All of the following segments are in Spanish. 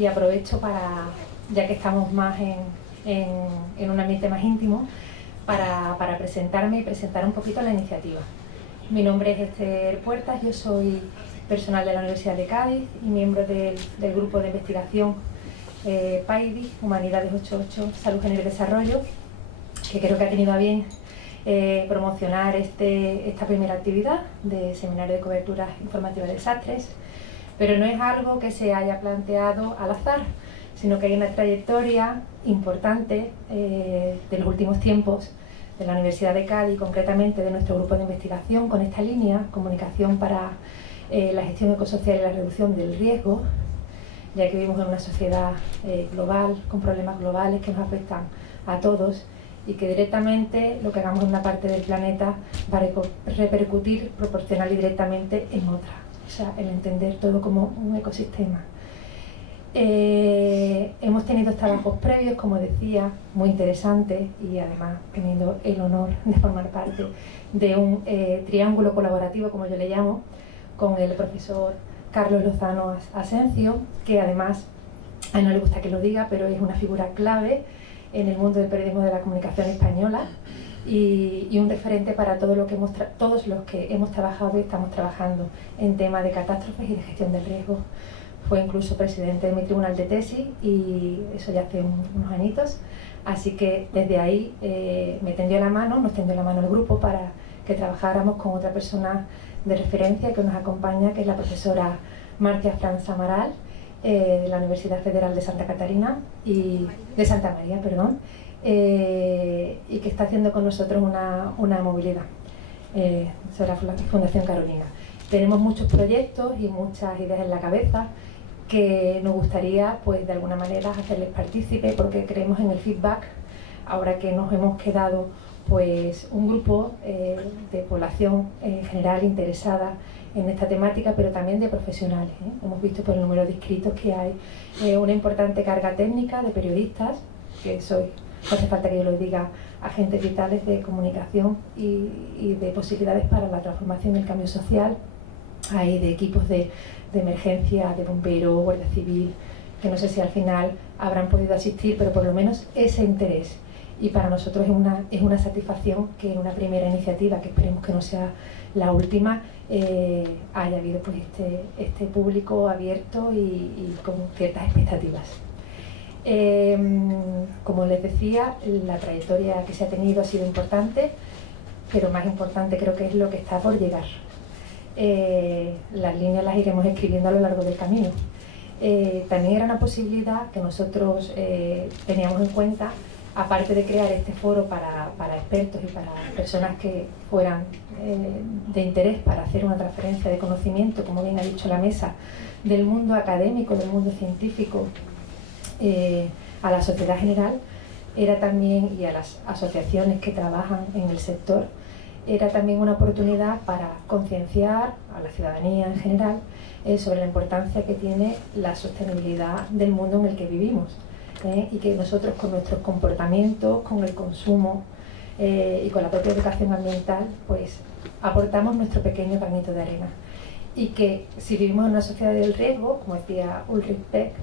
y aprovecho para, ya que estamos más en un ambiente más íntimo, para presentarme y presentar un poquito la iniciativa. Mi nombre es Esther Puertas, yo soy personal de la Universidad de Cádiz y miembro del grupo de investigación PAIDI, Humanidades 88, Salud, Género y Desarrollo, que creo que ha tenido a bien promocionar esta primera actividad de seminario de cobertura informativa de desastres, pero no es algo que se haya planteado al azar, sino que hay una trayectoria importante de los últimos tiempos de la Universidad de Cádiz, concretamente de nuestro grupo de investigación con esta línea, comunicación para la gestión ecosocial y la reducción del riesgo, ya que vivimos en una sociedad global, con problemas globales que nos afectan a todos y que directamente lo que hagamos en una parte del planeta va a repercutir proporcional y directamente en otra. O sea, el entender todo como un ecosistema. Hemos tenido trabajos previos, como decía, muy interesantes y además teniendo el honor de formar parte de un triángulo colaborativo, como yo le llamo, con el profesor Carlos Lozano Asencio, que además, a él no le gusta que lo diga, pero es una figura clave en el mundo del periodismo de la comunicación española y un referente para todos los que hemos trabajado y estamos trabajando en temas de catástrofes y de gestión del riesgo. Fue incluso presidente de mi tribunal de tesis y eso ya hace unos añitos, así que desde ahí nos tendió la mano el grupo para que trabajáramos con otra persona de referencia que nos acompaña, que es la profesora Marcia Franz Amaral, de la Universidad Federal de Santa María, y que está haciendo con nosotros una movilidad sobre la Fundación Carolina. Tenemos muchos proyectos y muchas ideas en la cabeza que nos gustaría, pues, de alguna manera hacerles partícipe, porque creemos en el feedback, ahora que nos hemos quedado pues un grupo de población en general interesada en esta temática, pero también de profesionales. Hemos visto por el número de inscritos que hay una importante carga técnica de periodistas, que no hace falta que yo lo diga, agentes vitales de comunicación y de posibilidades para la transformación del cambio social. Hay de equipos de emergencia, de bomberos, guardia civil, que no sé si al final habrán podido asistir, pero por lo menos ese interés. Y para nosotros es una satisfacción que en una primera iniciativa, que esperemos que no sea la última, haya habido pues este público abierto y con ciertas expectativas. Como les decía, la trayectoria que se ha tenido ha sido importante, pero más importante creo que es lo que está por llegar. Las líneas las iremos escribiendo a lo largo del camino. También era una posibilidad que nosotros teníamos en cuenta, aparte de crear este foro para expertos y para personas que fueran de interés para hacer una transferencia de conocimiento, como bien ha dicho la mesa, del mundo académico, del mundo científico, a la sociedad general, era también, y a las asociaciones que trabajan en el sector, era también una oportunidad para concienciar a la ciudadanía en general sobre la importancia que tiene la sostenibilidad del mundo en el que vivimos. Y que nosotros con nuestros comportamientos, con el consumo y con la propia educación ambiental, pues aportamos nuestro pequeño granito de arena. Y que si vivimos en una sociedad del riesgo, como decía Ulrich Beck,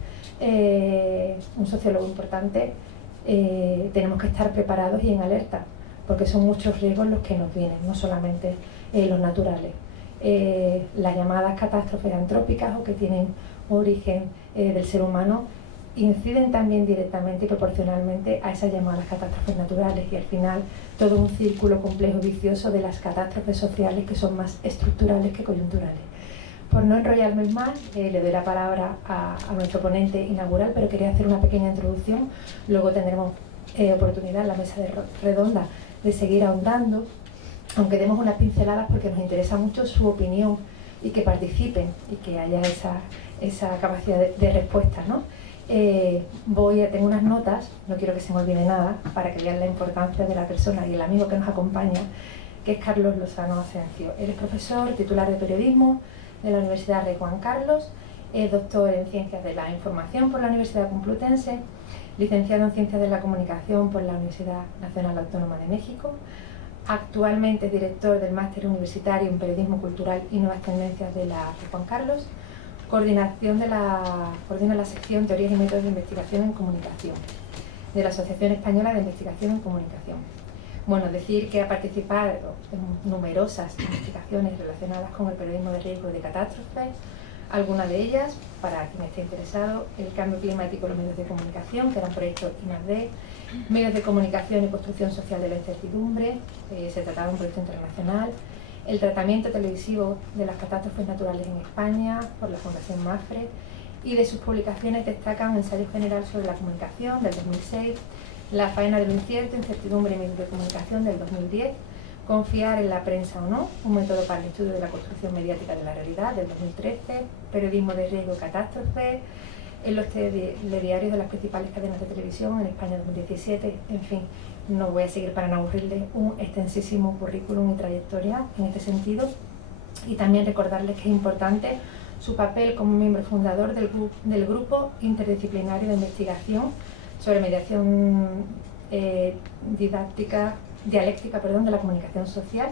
un sociólogo importante, tenemos que estar preparados y en alerta, porque son muchos riesgos los que nos vienen, no solamente los naturales. Las llamadas catástrofes antrópicas o que tienen origen del ser humano inciden también directamente y proporcionalmente a esas llamadas catástrofes naturales, y al final todo un círculo complejo vicioso de las catástrofes sociales que son más estructurales que coyunturales. Por no enrollarme más, le doy la palabra a nuestro ponente inaugural, pero quería hacer una pequeña introducción, luego tendremos oportunidad en la mesa redonda de seguir ahondando, aunque demos unas pinceladas porque nos interesa mucho su opinión y que participen y que haya esa capacidad de respuesta, ¿no? Tengo unas notas, no quiero que se me olvide nada, para que vean la importancia de la persona y el amigo que nos acompaña, que es Carlos Lozano Asencio. Él es profesor titular de periodismo de la Universidad Rey Juan Carlos, es doctor en Ciencias de la Información por la Universidad Complutense, licenciado en Ciencias de la Comunicación por la Universidad Nacional Autónoma de México, actualmente es director del Máster Universitario en Periodismo Cultural y Nuevas Tendencias de la Rey Juan Carlos, Coordina la sección Teorías y Métodos de Investigación en Comunicación de la Asociación Española de Investigación en Comunicación. Bueno, decir que ha participado en numerosas investigaciones relacionadas con el periodismo de riesgo de catástrofes, algunas de ellas, para quien esté interesado, el cambio climático en los medios de comunicación, que eran proyectos I+D, medios de comunicación y construcción social de la incertidumbre, se trataba de un proyecto internacional, el tratamiento televisivo de las catástrofes naturales en España por la Fundación MAFRE, y de sus publicaciones destacan un ensayo general sobre la comunicación del 2006, La faena de lo incierto, incertidumbre y medios de comunicación del 2010, Confiar en la prensa o no, un método para el estudio de la construcción mediática de la realidad del 2013, Periodismo de riesgo y catástrofe, en los telediarios de las principales cadenas de televisión en España 2017, en fin, no voy a seguir para no aburrirles, un extensísimo currículum y trayectoria en este sentido, y también recordarles que es importante su papel como miembro fundador del Grupo Interdisciplinario de Investigación sobre Mediación Dialéctica de la Comunicación Social,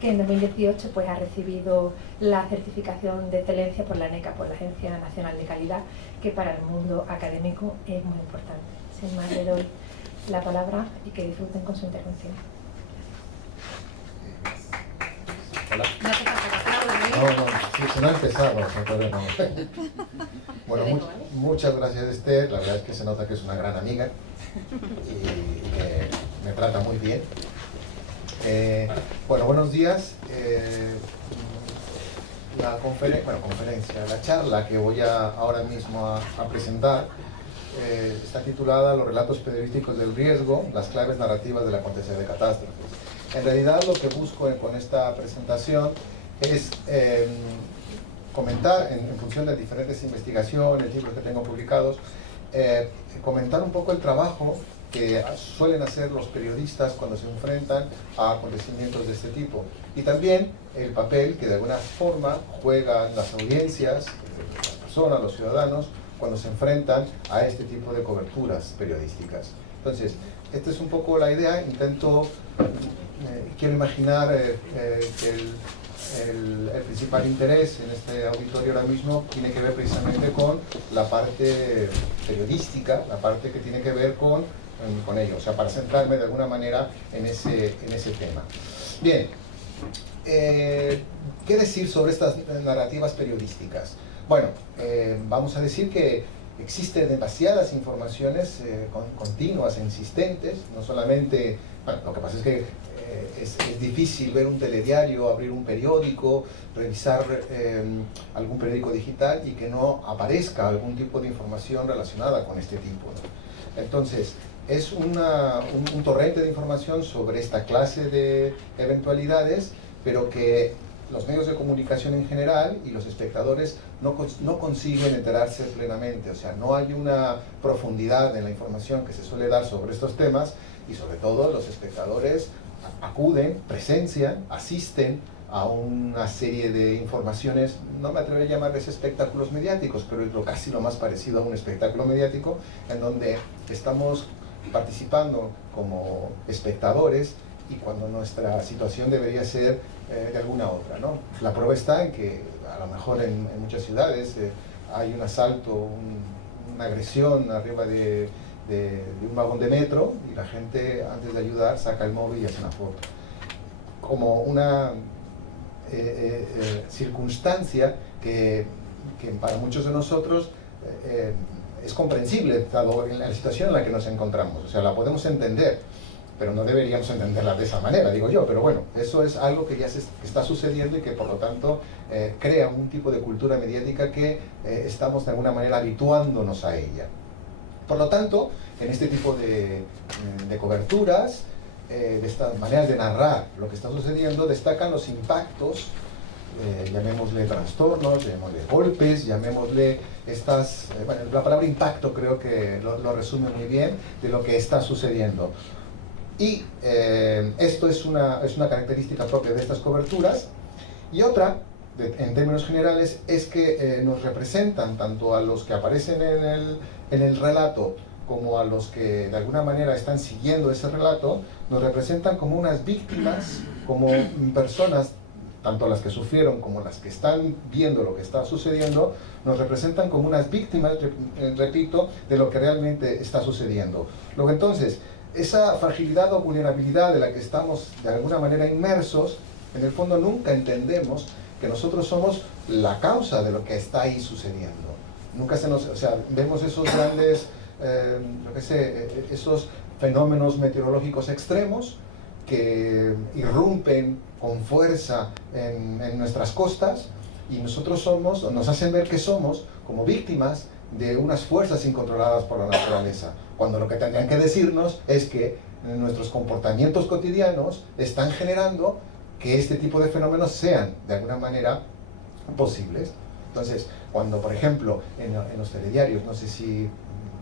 que en 2018 pues, ha recibido la certificación de excelencia por la ANECA, por la Agencia Nacional de Calidad, que para el mundo académico es muy importante. Sin más, le doy la palabra y que disfruten con su intervención. Hola. No, sí, no ha empezado, no. Bueno, muchas gracias, Esther. La verdad es que se nota que es una gran amiga y que me trata muy bien. Bueno, buenos días. La charla que voy ahora mismo a presentar está titulada Los relatos periodísticos del riesgo, las claves narrativas del acontecer de catástrofes. En realidad lo que busco con esta presentación es comentar, en función de diferentes investigaciones, libros que tengo publicados, comentar un poco el trabajo que suelen hacer los periodistas cuando se enfrentan a acontecimientos de este tipo, y también el papel que de alguna forma juegan las audiencias, las personas, los ciudadanos, cuando se enfrentan a este tipo de coberturas periodísticas. Entonces, esta es un poco la idea. Quiero imaginar que el principal interés en este auditorio ahora mismo tiene que ver precisamente con la parte periodística, la parte que tiene que ver con ello, o sea, para centrarme de alguna manera en ese tema. Bien, ¿qué decir sobre estas narrativas periodísticas? Bueno, vamos a decir que existen demasiadas informaciones continuas e insistentes, no solamente, bueno, lo que pasa es que es difícil ver un telediario, abrir un periódico, revisar algún periódico digital y que no aparezca algún tipo de información relacionada con este tipo, ¿no? Entonces, es un torrente de información sobre esta clase de eventualidades, pero que los medios de comunicación en general y los espectadores no consiguen enterarse plenamente. O sea, no hay una profundidad en la información que se suele dar sobre estos temas, y sobre todo los espectadores acuden, presencian, asisten a una serie de informaciones, no me atrevo a llamarles espectáculos mediáticos, pero es casi lo más parecido a un espectáculo mediático, en donde estamos participando como espectadores y cuando nuestra situación debería ser de alguna otra, ¿no? La prueba está en que a lo mejor en muchas ciudades hay un asalto, una agresión arriba de un vagón de metro, y la gente, antes de ayudar, saca el móvil y hace una foto. Como una circunstancia que para muchos de nosotros es comprensible, dado la situación en la que nos encontramos. O sea, la podemos entender, pero no deberíamos entenderla de esa manera, digo yo. Pero bueno, eso es algo que ya está sucediendo y que por lo tanto crea un tipo de cultura mediática que estamos de alguna manera habituándonos a ella. Por lo tanto, en este tipo de coberturas, de estas maneras de narrar lo que está sucediendo, destacan los impactos, llamémosle trastornos, llamémosle golpes, llamémosle estas... bueno, la palabra impacto creo que lo resume muy bien, de lo que está sucediendo. Y esto es una característica propia de estas coberturas. Y otra, en términos generales, es que nos representan tanto a los que aparecen en el relato como a los que de alguna manera están siguiendo ese relato, nos representan como unas víctimas, como personas tanto las que sufrieron como las que están viendo lo que está sucediendo, nos representan como unas víctimas, repito, de lo que realmente está sucediendo. Luego entonces, esa fragilidad o vulnerabilidad de la que estamos de alguna manera inmersos, en el fondo nunca entendemos que nosotros somos la causa de lo que está ahí sucediendo. Nunca se nos, o sea, vemos esos grandes, esos fenómenos meteorológicos extremos que irrumpen con fuerza en nuestras costas, y nosotros somos, nos hacen ver que somos como víctimas de unas fuerzas incontroladas por la naturaleza, cuando lo que tendrían que decirnos es que nuestros comportamientos cotidianos están generando que este tipo de fenómenos sean de alguna manera posibles. Entonces, cuando por ejemplo en los telediarios, no sé si,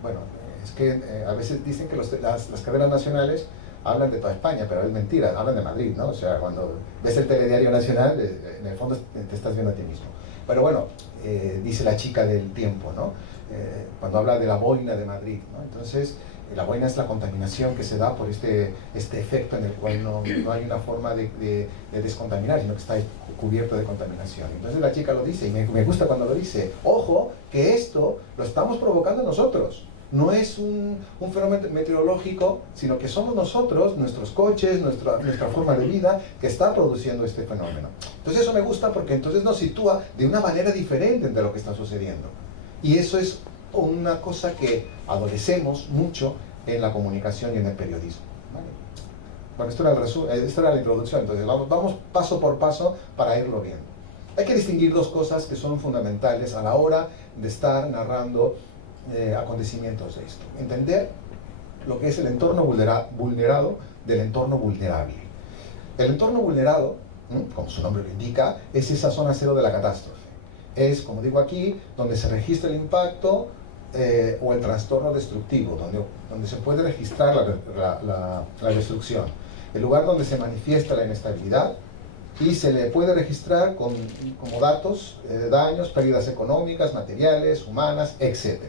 bueno, es que a veces dicen que las cadenas nacionales hablan de toda España, pero es mentira, hablan de Madrid, ¿no? O sea, cuando ves el telediario nacional, en el fondo te estás viendo a ti mismo. Pero bueno, dice la chica del tiempo, ¿no? Cuando habla de la boina de Madrid, ¿no? Entonces, la boina es la contaminación que se da por este efecto en el cual no hay una forma de descontaminar, sino que está cubierto de contaminación. Entonces la chica lo dice, y me gusta cuando lo dice, ojo, que esto lo estamos provocando nosotros. No es un fenómeno meteorológico, sino que somos nosotros, nuestros coches, nuestra forma de vida, que está produciendo este fenómeno. Entonces eso me gusta porque entonces nos sitúa de una manera diferente de lo que está sucediendo. Y eso es una cosa que adolecemos mucho en la comunicación y en el periodismo. ¿Vale? Bueno, esta era la introducción, entonces vamos paso por paso para irlo viendo. Hay que distinguir dos cosas que son fundamentales a la hora de estar narrando acontecimientos de esto. Entender lo que es el entorno vulnerado del entorno vulnerable. El entorno vulnerado, como su nombre lo indica, es esa zona cero de la catástrofe. Es, como digo aquí, donde se registra el impacto o el trastorno destructivo, donde se puede registrar la destrucción. El lugar donde se manifiesta la inestabilidad y se le puede registrar como datos de daños, pérdidas económicas, materiales, humanas, etc.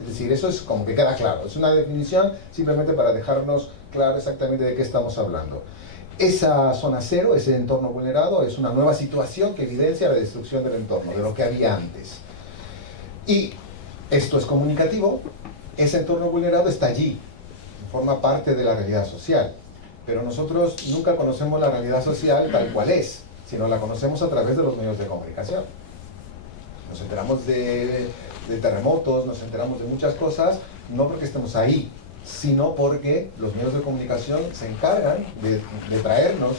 Es decir, eso es como que queda claro. Es una definición simplemente para dejarnos claro exactamente de qué estamos hablando. Esa zona cero, ese entorno vulnerado, es una nueva situación que evidencia la destrucción del entorno, de lo que había antes. Y esto es comunicativo, ese entorno vulnerado está allí, forma parte de la realidad social. Pero nosotros nunca conocemos la realidad social tal cual es, sino la conocemos a través de los medios de comunicación. Nos enteramos de terremotos, nos enteramos de muchas cosas, no porque estemos ahí, sino porque los medios de comunicación se encargan de traernos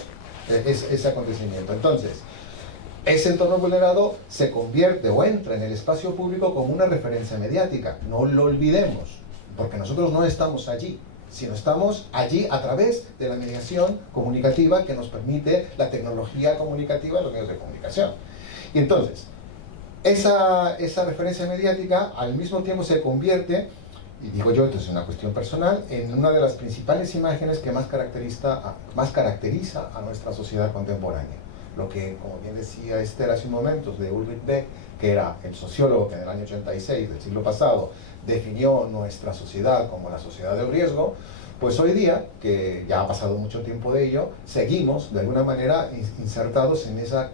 ese acontecimiento. Entonces, ese entorno vulnerado se convierte o entra en el espacio público como una referencia mediática. No lo olvidemos, porque nosotros no estamos allí, sino estamos allí a través de la mediación comunicativa que nos permite la tecnología comunicativa de los medios de comunicación. Y entonces, esa referencia mediática al mismo tiempo se convierte, y digo yo, esto es una cuestión personal, en una de las principales imágenes que más caracteriza a nuestra sociedad contemporánea. Lo que, como bien decía Esther hace un momento, de Ulrich Beck, que era el sociólogo que en el año 86 del siglo pasado definió nuestra sociedad como la sociedad del riesgo, pues hoy día, que ya ha pasado mucho tiempo de ello, seguimos de alguna manera insertados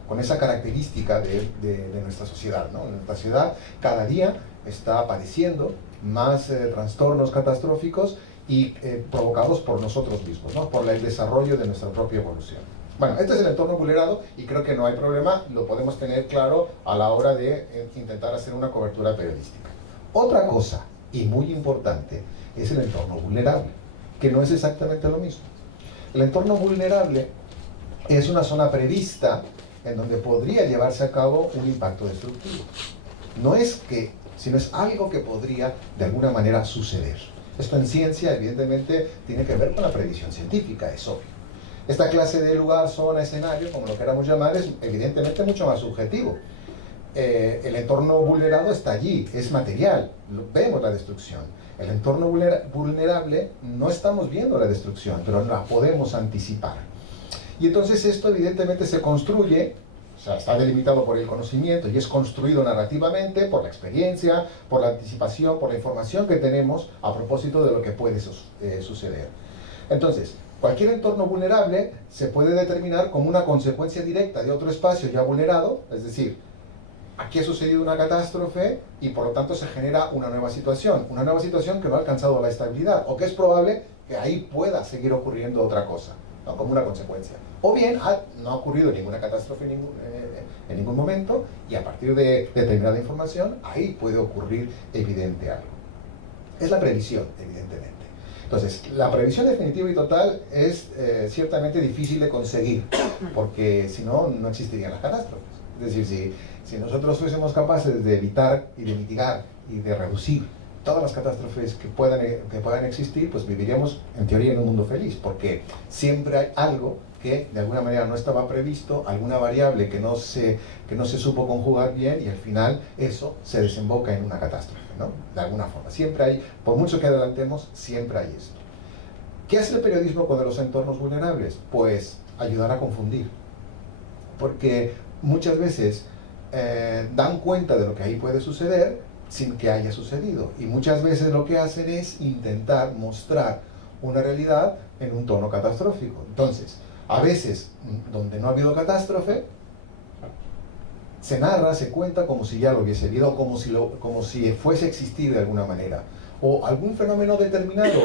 con esa característica de nuestra sociedad, ¿no? Nuestra sociedad cada día está padeciendo más trastornos catastróficos y provocados por nosotros mismos, ¿no? Por el desarrollo de nuestra propia evolución. Bueno, este es el entorno vulnerado y creo que no hay problema, lo podemos tener claro a la hora de intentar hacer una cobertura periodística. Otra cosa, y muy importante, es el entorno vulnerable, que no es exactamente lo mismo. El entorno vulnerable es una zona prevista en donde podría llevarse a cabo un impacto destructivo. No es que, sino es algo que podría de alguna manera suceder. Esto en ciencia evidentemente tiene que ver con la previsión científica, es obvio. Esta clase de lugar, zona, escenario, como lo queramos llamar, es evidentemente mucho más subjetivo. El entorno vulnerado está allí, es material, vemos la destrucción. El entorno vulnerable no estamos viendo la destrucción, pero la podemos anticipar. Y entonces esto evidentemente se construye, o sea, está delimitado por el conocimiento y es construido narrativamente por la experiencia, por la anticipación, por la información que tenemos a propósito de lo que puede suceder. Entonces, Cualquier entorno vulnerable se puede determinar como una consecuencia directa de otro espacio ya vulnerado, es decir, aquí ha sucedido una catástrofe y por lo tanto se genera una nueva situación que no ha alcanzado la estabilidad, o que es probable que ahí pueda seguir ocurriendo otra cosa, ¿no? Como una consecuencia. O bien no ha ocurrido ninguna catástrofe en ningún momento, y a partir de determinada información, ahí puede ocurrir evidente algo. Es la previsión, evidentemente. Entonces, la previsión definitiva y total es ciertamente difícil de conseguir, porque si no, no existirían las catástrofes. Es decir, si nosotros fuésemos capaces de evitar y de mitigar y de reducir todas las catástrofes que puedan existir, pues viviríamos en teoría en un mundo feliz, porque siempre hay algo que de alguna manera no estaba previsto, alguna variable que no se supo conjugar bien, y al final eso se desemboca en una catástrofe, ¿no? De alguna forma. Siempre hay, por mucho que adelantemos, siempre hay esto. ¿Qué hace el periodismo con los entornos vulnerables? Pues ayudar a confundir. Porque muchas veces dan cuenta de lo que ahí puede suceder sin que haya sucedido. Y muchas veces lo que hacen es intentar mostrar una realidad en un tono catastrófico. Entonces, a veces, donde no ha habido catástrofe, se narra, se cuenta como si ya lo hubiese habido, como si fuese a existir de alguna manera. O algún fenómeno determinado,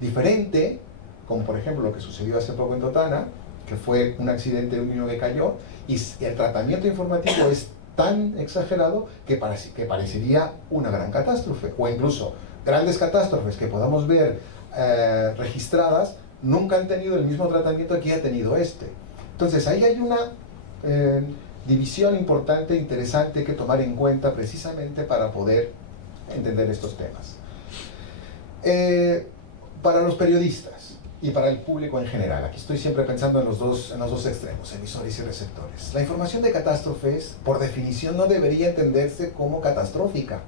diferente, como por ejemplo lo que sucedió hace poco en Totana, que fue un accidente de un niño que cayó, y el tratamiento informativo es tan exagerado que parecería una gran catástrofe, o incluso grandes catástrofes que podamos ver registradas nunca han tenido el mismo tratamiento que ha tenido este. Entonces ahí hay una división importante, interesante, que tomar en cuenta precisamente para poder entender estos temas. Para los periodistas y para el público en general, aquí estoy siempre pensando en los dos extremos, emisores y receptores. La información de catástrofes, por definición, no debería entenderse como catastrófica.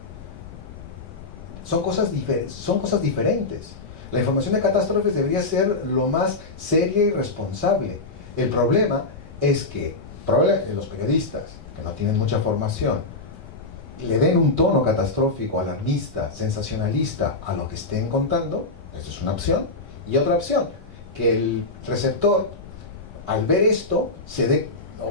Son cosas diferentes. La información de catástrofes debería ser lo más seria y responsable. El problema es que los periodistas, que no tienen mucha formación, le den un tono catastrófico, alarmista, sensacionalista a lo que estén contando. Eso es una opción. Y otra opción, que el receptor, al ver esto,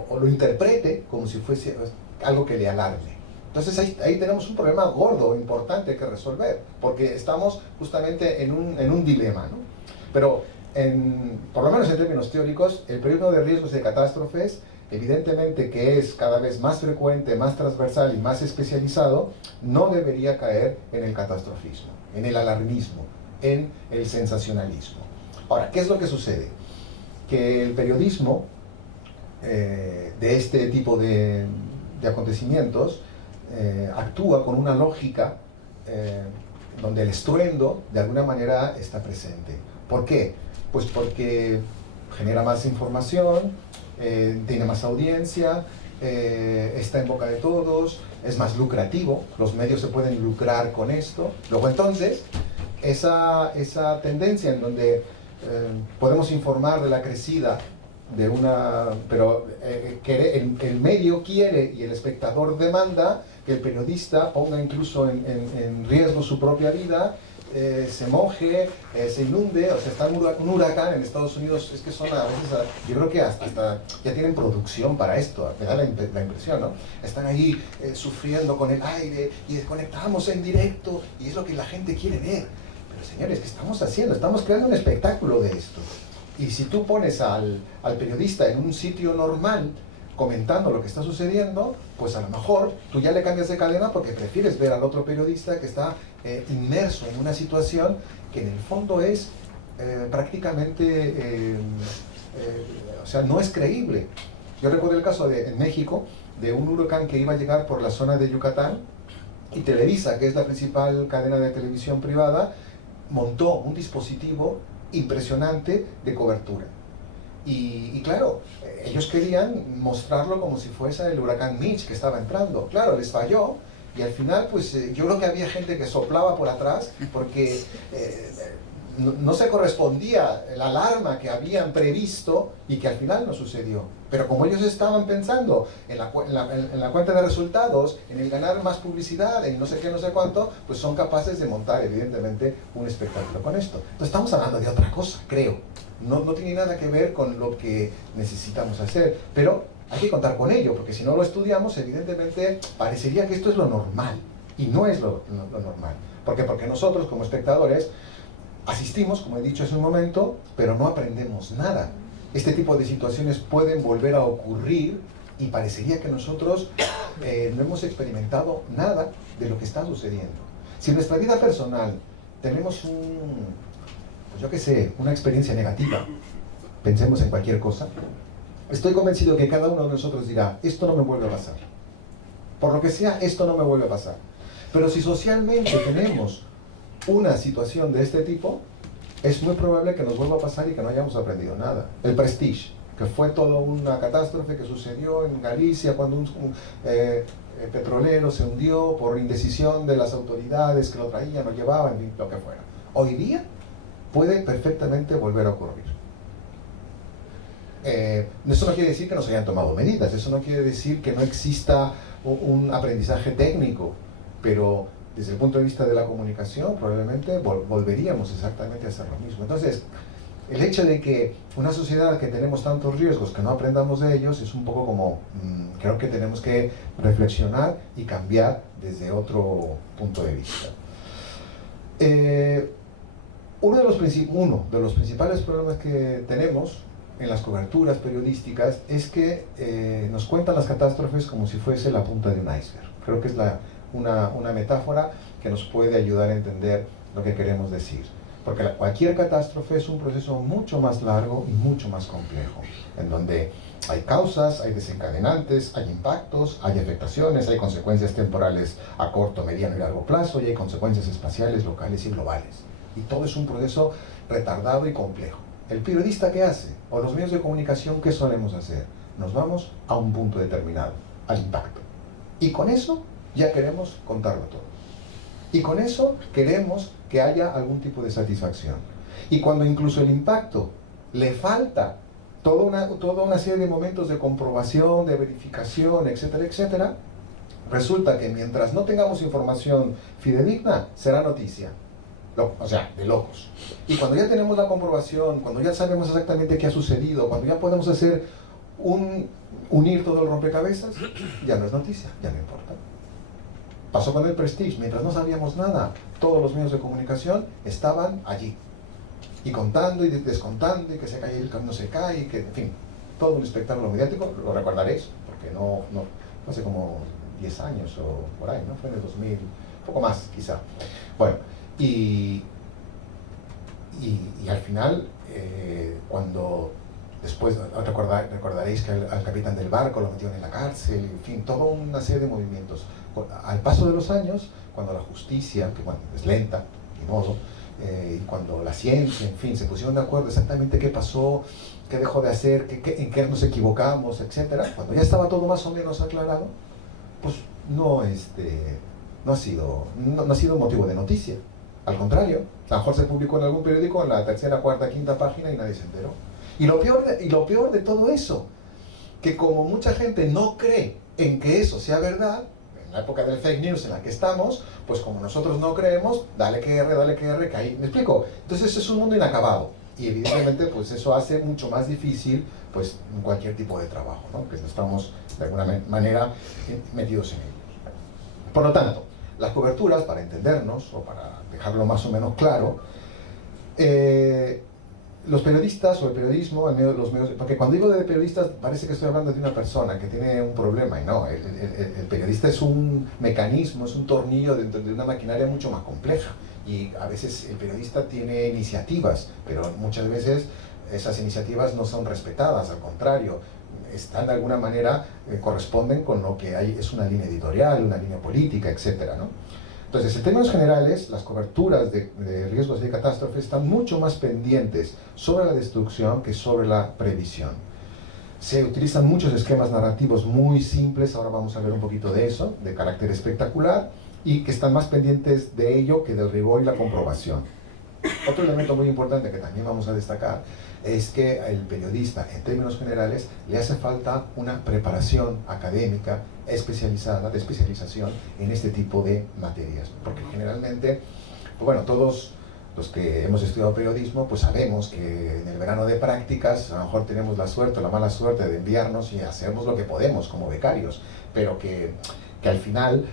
o lo interprete como si fuese algo que le alarme. Entonces ahí tenemos un problema gordo, importante que resolver, porque estamos justamente en un dilema, ¿no? Pero, por lo menos en términos teóricos, el periodismo de riesgos y de catástrofes, evidentemente que es cada vez más frecuente, más transversal y más especializado, no debería caer en el catastrofismo, en el alarmismo, en el sensacionalismo. Ahora, ¿qué es lo que sucede? Que el periodismo de este tipo de acontecimientos actúa con una lógica donde el estruendo de alguna manera está presente. ¿Por qué? Pues porque genera más información, tiene más audiencia, está en boca de todos, es más lucrativo, los medios se pueden lucrar con esto. Luego entonces, esa tendencia en donde podemos informar de la crecida de pero que el medio quiere y el espectador demanda que el periodista ponga incluso en riesgo su propia vida, se moje, se inunde. O sea, está un huracán en Estados Unidos, es que son a veces, yo creo que hasta ya tienen producción para esto, me da la impresión, ¿no? Están ahí sufriendo con el aire y desconectamos en directo, y es lo que la gente quiere ver. Pero señores, ¿qué estamos haciendo? Estamos creando un espectáculo de esto. Y si tú pones al periodista en un sitio normal comentando lo que está sucediendo, pues a lo mejor tú ya le cambias de cadena porque prefieres ver al otro periodista que está inmerso en una situación que en el fondo es prácticamente, o sea, no es creíble. Yo recuerdo el caso en México de un huracán que iba a llegar por la zona de Yucatán, y Televisa, que es la principal cadena de televisión privada, montó un dispositivo impresionante de cobertura. Y claro, ellos querían mostrarlo como si fuese el huracán Mitch que estaba entrando. Claro, les falló, y al final pues yo creo que había gente que soplaba por atrás porque no se correspondía la alarma que habían previsto y que al final no sucedió. Pero como ellos estaban pensando en la cuenta de resultados, en el ganar más publicidad, en no sé qué, no sé cuánto, pues son capaces de montar evidentemente un espectáculo con esto. Entonces estamos hablando de otra cosa, creo. No tiene nada que ver con lo que necesitamos hacer, pero hay que contar con ello, porque si no lo estudiamos, evidentemente parecería que esto es lo normal, y no es lo normal. ¿Por qué? Porque nosotros como espectadores asistimos, como he dicho hace un momento, pero no aprendemos nada. Este tipo de situaciones pueden volver a ocurrir y parecería que nosotros no hemos experimentado nada de lo que está sucediendo. Si en nuestra vida personal tenemos pues yo qué sé, una experiencia negativa, pensemos en cualquier cosa, estoy convencido que cada uno de nosotros dirá, esto no me vuelve a pasar. Por lo que sea, esto no me vuelve a pasar. Pero si socialmente tenemos una situación de este tipo, es muy probable que nos vuelva a pasar y que no hayamos aprendido nada. El Prestige, que fue toda una catástrofe que sucedió en Galicia cuando un petrolero se hundió por indecisión de las autoridades que lo traían, lo llevaban, en fin, lo que fuera. Hoy día puede perfectamente volver a ocurrir. Eso no quiere decir que no se hayan tomado medidas, eso no quiere decir que no exista un aprendizaje técnico, pero desde el punto de vista de la comunicación probablemente volveríamos exactamente a hacer lo mismo. Entonces, el hecho de que una sociedad que tenemos tantos riesgos que no aprendamos de ellos es un poco como, creo que tenemos que reflexionar y cambiar desde otro punto de vista. Uno de los principales problemas que tenemos en las coberturas periodísticas es que nos cuentan las catástrofes como si fuese la punta de un iceberg. Creo que es una metáfora que nos puede ayudar a entender lo que queremos decir. Porque cualquier catástrofe es un proceso mucho más largo y mucho más complejo, en donde hay causas, hay desencadenantes, hay impactos, hay afectaciones, hay consecuencias temporales a corto, mediano y largo plazo, y hay consecuencias espaciales, locales y globales. Y todo es un proceso retardado y complejo. ¿El periodista qué hace? ¿O los medios de comunicación qué solemos hacer? Nos vamos a un punto determinado, al impacto. Y con eso ya queremos contarlo todo. Y con eso queremos que haya algún tipo de satisfacción. Y cuando incluso el impacto le falta toda una serie de momentos de comprobación, de verificación, etcétera, etcétera, resulta que mientras no tengamos información fidedigna, será noticia. O sea, de locos. Y cuando ya tenemos la comprobación, cuando ya sabemos exactamente qué ha sucedido, cuando ya podemos hacer unir todo el rompecabezas, ya no es noticia, ya no importa. Pasó con el Prestige, mientras no sabíamos nada, todos los medios de comunicación estaban allí. Y contando y descontando, y que se cae el camino, se cae, y que, en fin, todo un espectáculo mediático, lo recordaréis, porque no hace como 10 años o por ahí, ¿no? Fue en el 2000, un poco más quizá. Bueno, y al final, cuando después recordaréis que al capitán del barco lo metieron en la cárcel, en fin, toda una serie de movimientos. Al paso de los años, cuando la justicia, que bueno, es lenta, ni modo, y cuando la ciencia, en fin, se pusieron de acuerdo exactamente qué pasó, qué dejó de hacer, en qué nos equivocamos, etcétera, cuando ya estaba todo más o menos aclarado, pues no ha sido motivo de noticia. Al contrario, a lo mejor se publicó en algún periódico en la tercera, cuarta, quinta página y nadie se enteró. Y lo peor de todo eso, que como mucha gente no cree en que eso sea verdad, en la época del fake news en la que estamos, pues como nosotros no creemos, dale que R, que ahí, ¿me explico? Entonces es un mundo inacabado. Y evidentemente pues eso hace mucho más difícil pues cualquier tipo de trabajo, ¿no? Que estamos de alguna manera metidos en ellos. Por lo tanto, las coberturas, para entendernos, o para dejarlo más o menos claro, los periodistas o el periodismo, los medios, porque cuando digo de periodistas parece que estoy hablando de una persona que tiene un problema, y no, el periodista es un mecanismo, es un tornillo dentro de una maquinaria mucho más compleja, y a veces el periodista tiene iniciativas, pero muchas veces esas iniciativas no son respetadas, al contrario, están de alguna manera, corresponden con lo que hay, es una línea editorial, una línea política, etcétera, ¿no? Entonces, en términos generales, las coberturas de riesgos de catástrofe están mucho más pendientes sobre la destrucción que sobre la previsión. Se utilizan muchos esquemas narrativos muy simples, ahora vamos a ver un poquito de eso, de carácter espectacular, y que están más pendientes de ello que del rigor y la comprobación. Otro elemento muy importante que también vamos a destacar es que el periodista, en términos generales, le hace falta una preparación académica especializada, de especialización en este tipo de materias, porque generalmente, pues bueno, todos los que hemos estudiado periodismo, pues sabemos que en el verano de prácticas a lo mejor tenemos la suerte o la mala suerte de enviarnos y hacemos lo que podemos como becarios, pero que al final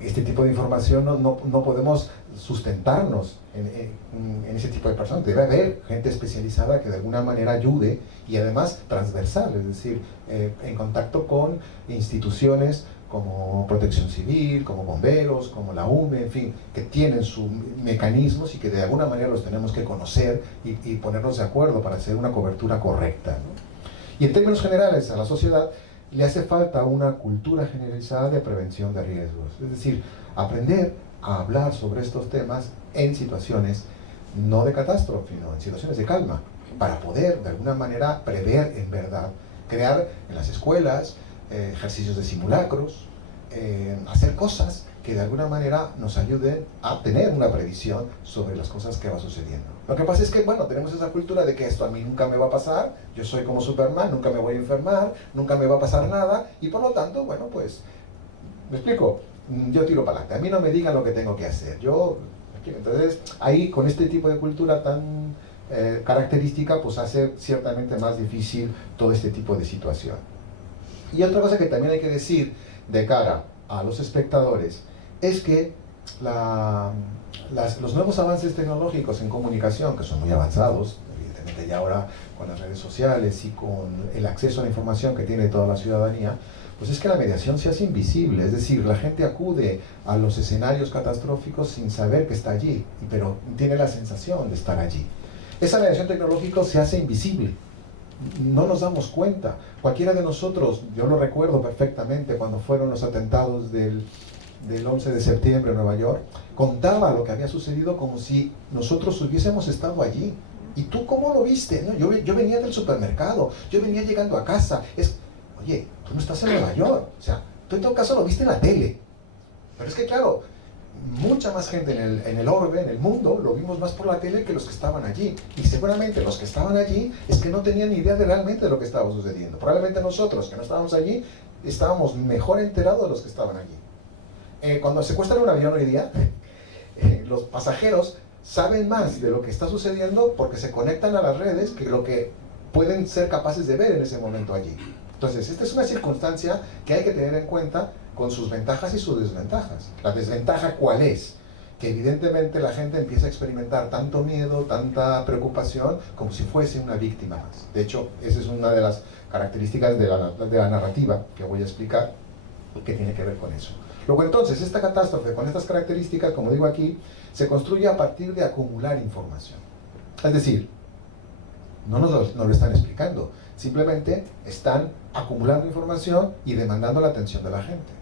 este tipo de información no podemos sustentarnos en ese tipo de personas. Debe haber gente especializada que de alguna manera ayude y además transversal, es decir, en contacto con instituciones como Protección Civil, como bomberos, como la UME, en fin, que tienen sus mecanismos y que de alguna manera los tenemos que conocer y ponernos de acuerdo para hacer una cobertura correcta, ¿no? Y en términos generales, a la sociedad le hace falta una cultura generalizada de prevención de riesgos, es decir, aprender a hablar sobre estos temas en situaciones no de catástrofe, sino en situaciones de calma, para poder de alguna manera prever en verdad, crear en las escuelas ejercicios de simulacros, hacer cosas que de alguna manera nos ayuden a tener una previsión sobre las cosas que va sucediendo. Lo que pasa es que, bueno, tenemos esa cultura de que esto a mí nunca me va a pasar, yo soy como Superman, nunca me voy a enfermar, nunca me va a pasar nada, y por lo tanto, bueno, pues, ¿me explico? Yo tiro para adelante, a mí no me digan lo que tengo que hacer, entonces, ahí con este tipo de cultura tan característica, pues hace ciertamente más difícil todo este tipo de situación. Y otra cosa que también hay que decir de cara a los espectadores es que los nuevos avances tecnológicos en comunicación, que son muy avanzados, evidentemente ya ahora con las redes sociales y con el acceso a la información que tiene toda la ciudadanía, pues es que la mediación se hace invisible, es decir, la gente acude a los escenarios catastróficos sin saber que está allí, pero tiene la sensación de estar allí. Esa mediación tecnológica se hace invisible. No nos damos cuenta. Cualquiera de nosotros, yo lo recuerdo perfectamente cuando fueron los atentados del 11 de septiembre en Nueva York, contaba lo que había sucedido como si nosotros hubiésemos estado allí. ¿Y tú cómo lo viste? No, yo venía del supermercado, yo venía llegando a casa. Oye, tú no estás en Nueva York. O sea, tú en todo caso lo viste en la tele. Pero es que claro, mucha más gente en el orbe, en el mundo, lo vimos más por la tele que los que estaban allí. Y seguramente los que estaban allí es que no tenían ni idea de realmente lo que estaba sucediendo. Probablemente nosotros, que no estábamos allí, estábamos mejor enterados de los que estaban allí. Cuando secuestran un avión hoy día, los pasajeros saben más de lo que está sucediendo porque se conectan a las redes que lo que pueden ser capaces de ver en ese momento allí. Entonces, esta es una circunstancia que hay que tener en cuenta con sus ventajas y sus desventajas. La desventaja, ¿cuál es? Que evidentemente la gente empieza a experimentar tanto miedo, tanta preocupación, como si fuese una víctima más. De hecho, esa es una de las características de la narrativa que voy a explicar, que tiene que ver con eso. Luego entonces, esta catástrofe con estas características, como digo aquí, se construye a partir de acumular información. Es decir, no nos lo están explicando, simplemente están acumulando información y demandando la atención de la gente.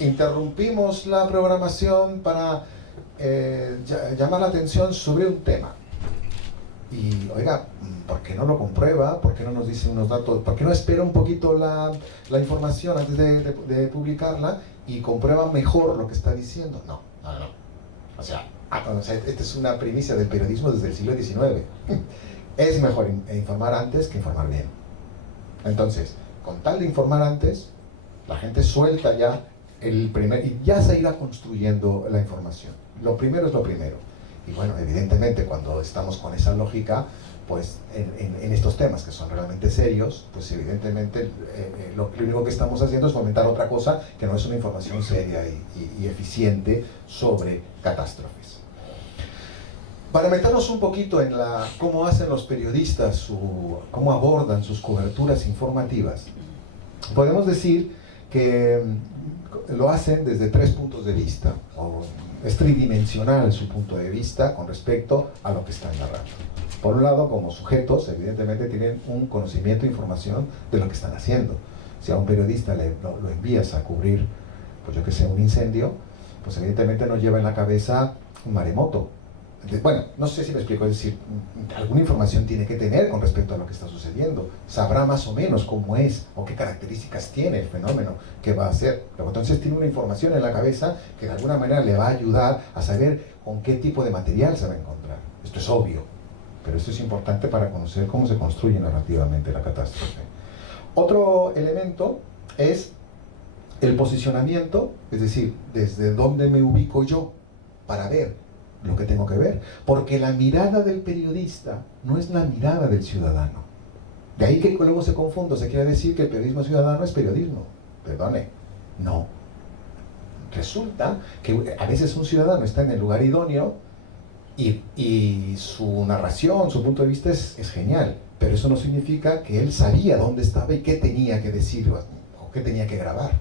Interrumpimos la programación para llamar la atención sobre un tema. Y, oiga, ¿por qué no lo comprueba? ¿Por qué no nos dice unos datos? ¿Por qué no espera un poquito la información antes de publicarla y comprueba mejor lo que está diciendo? No. O sea, esta es una primicia del periodismo desde el siglo XIX. Es mejor informar antes que informar bien. Entonces, con tal de informar antes, la gente suelta ya y ya se irá construyendo la información. Lo primero es lo primero. Y bueno, evidentemente cuando estamos con esa lógica, pues en estos temas que son realmente serios, pues evidentemente lo único que estamos haciendo es fomentar otra cosa que no es una información seria y eficiente sobre catástrofes. Para meternos un poquito en cómo hacen los periodistas, cómo abordan sus coberturas informativas, podemos decir que lo hacen desde 3 puntos de vista, o es tridimensional su punto de vista con respecto a lo que están narrando. Por un lado, como sujetos, evidentemente tienen un conocimiento e información de lo que están haciendo. Si a un periodista lo envías a cubrir, pues yo que sé, un incendio, pues evidentemente nos lleva en la cabeza un maremoto. bueno, no sé si me explico, es decir, alguna información tiene que tener con respecto a lo que está sucediendo, sabrá más o menos cómo es o qué características tiene el fenómeno que va a hacer. Luego entonces tiene una información en la cabeza que de alguna manera le va a ayudar a saber con qué tipo de material se va a encontrar. Esto es obvio, pero esto es importante para conocer cómo se construye narrativamente la catástrofe. Otro elemento es el posicionamiento, es decir, desde dónde me ubico yo para ver lo que tengo que ver, porque la mirada del periodista no es la mirada del ciudadano. De ahí que luego se confunde, se quiere decir que el periodismo ciudadano es periodismo. Perdone, no. Resulta que a veces un ciudadano está en el lugar idóneo y su narración, su punto de vista es genial, pero eso no significa que él sabía dónde estaba y qué tenía que decir o qué tenía que grabar.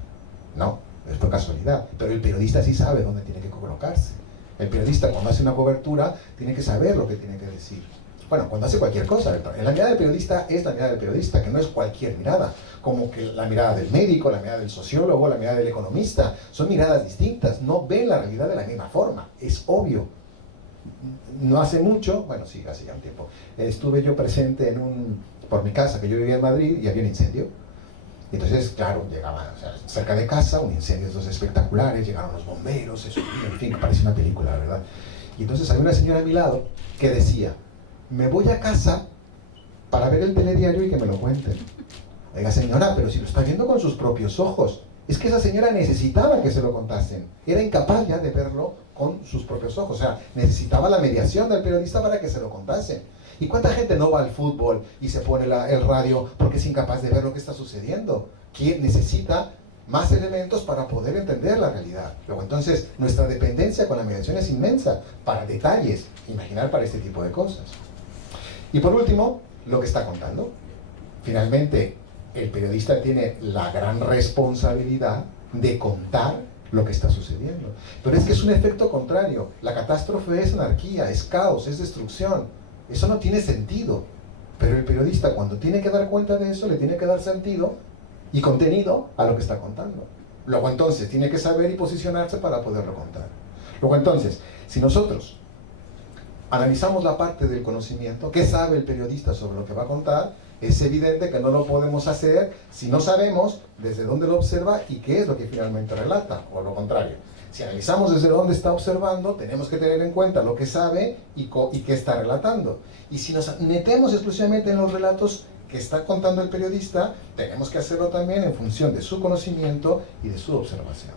No, es por casualidad, pero el periodista sí sabe dónde tiene que colocarse. El periodista, cuando hace una cobertura, tiene que saber lo que tiene que decir. Bueno, cuando hace cualquier cosa. La mirada del periodista es la mirada del periodista, que no es cualquier mirada. Como que la mirada del médico, la mirada del sociólogo, la mirada del economista. Son miradas distintas, no ven la realidad de la misma forma. Es obvio. No hace mucho, bueno, sí, hace ya un tiempo, estuve yo presente por mi casa, que yo vivía en Madrid, y había un incendio. Y entonces, claro, llegaba, o sea, cerca de casa, un incendio de esos espectaculares, llegaron los bomberos, eso, en fin, parece una película, ¿verdad? Y entonces había una señora a mi lado que decía, me voy a casa para ver el telediario y que me lo cuenten. Oiga, señora, pero si lo está viendo con sus propios ojos. Es que esa señora necesitaba que se lo contasen. Era incapaz ya de verlo con sus propios ojos. O sea, necesitaba la mediación del periodista para que se lo contasen. ¿Y cuánta gente no va al fútbol y se pone el radio porque es incapaz de ver lo que está sucediendo? ¿Quién necesita más elementos para poder entender la realidad? Luego entonces, nuestra dependencia con la mediación es inmensa para detalles, imaginar para este tipo de cosas. Y por último, lo que está contando. Finalmente, el periodista tiene la gran responsabilidad de contar lo que está sucediendo. Pero es que es un efecto contrario. La catástrofe es anarquía, es caos, es destrucción. Eso no tiene sentido. Pero el periodista, cuando tiene que dar cuenta de eso, le tiene que dar sentido y contenido a lo que está contando. Luego entonces tiene que saber y posicionarse para poderlo contar. Luego entonces, si nosotros analizamos la parte del conocimiento, ¿qué sabe el periodista sobre lo que va a contar? Es evidente que no lo podemos hacer si no sabemos desde dónde lo observa y qué es lo que finalmente relata, o lo contrario. Si analizamos desde dónde está observando, tenemos que tener en cuenta lo que sabe y qué está relatando. Y si nos metemos exclusivamente en los relatos que está contando el periodista, tenemos que hacerlo también en función de su conocimiento y de su observación.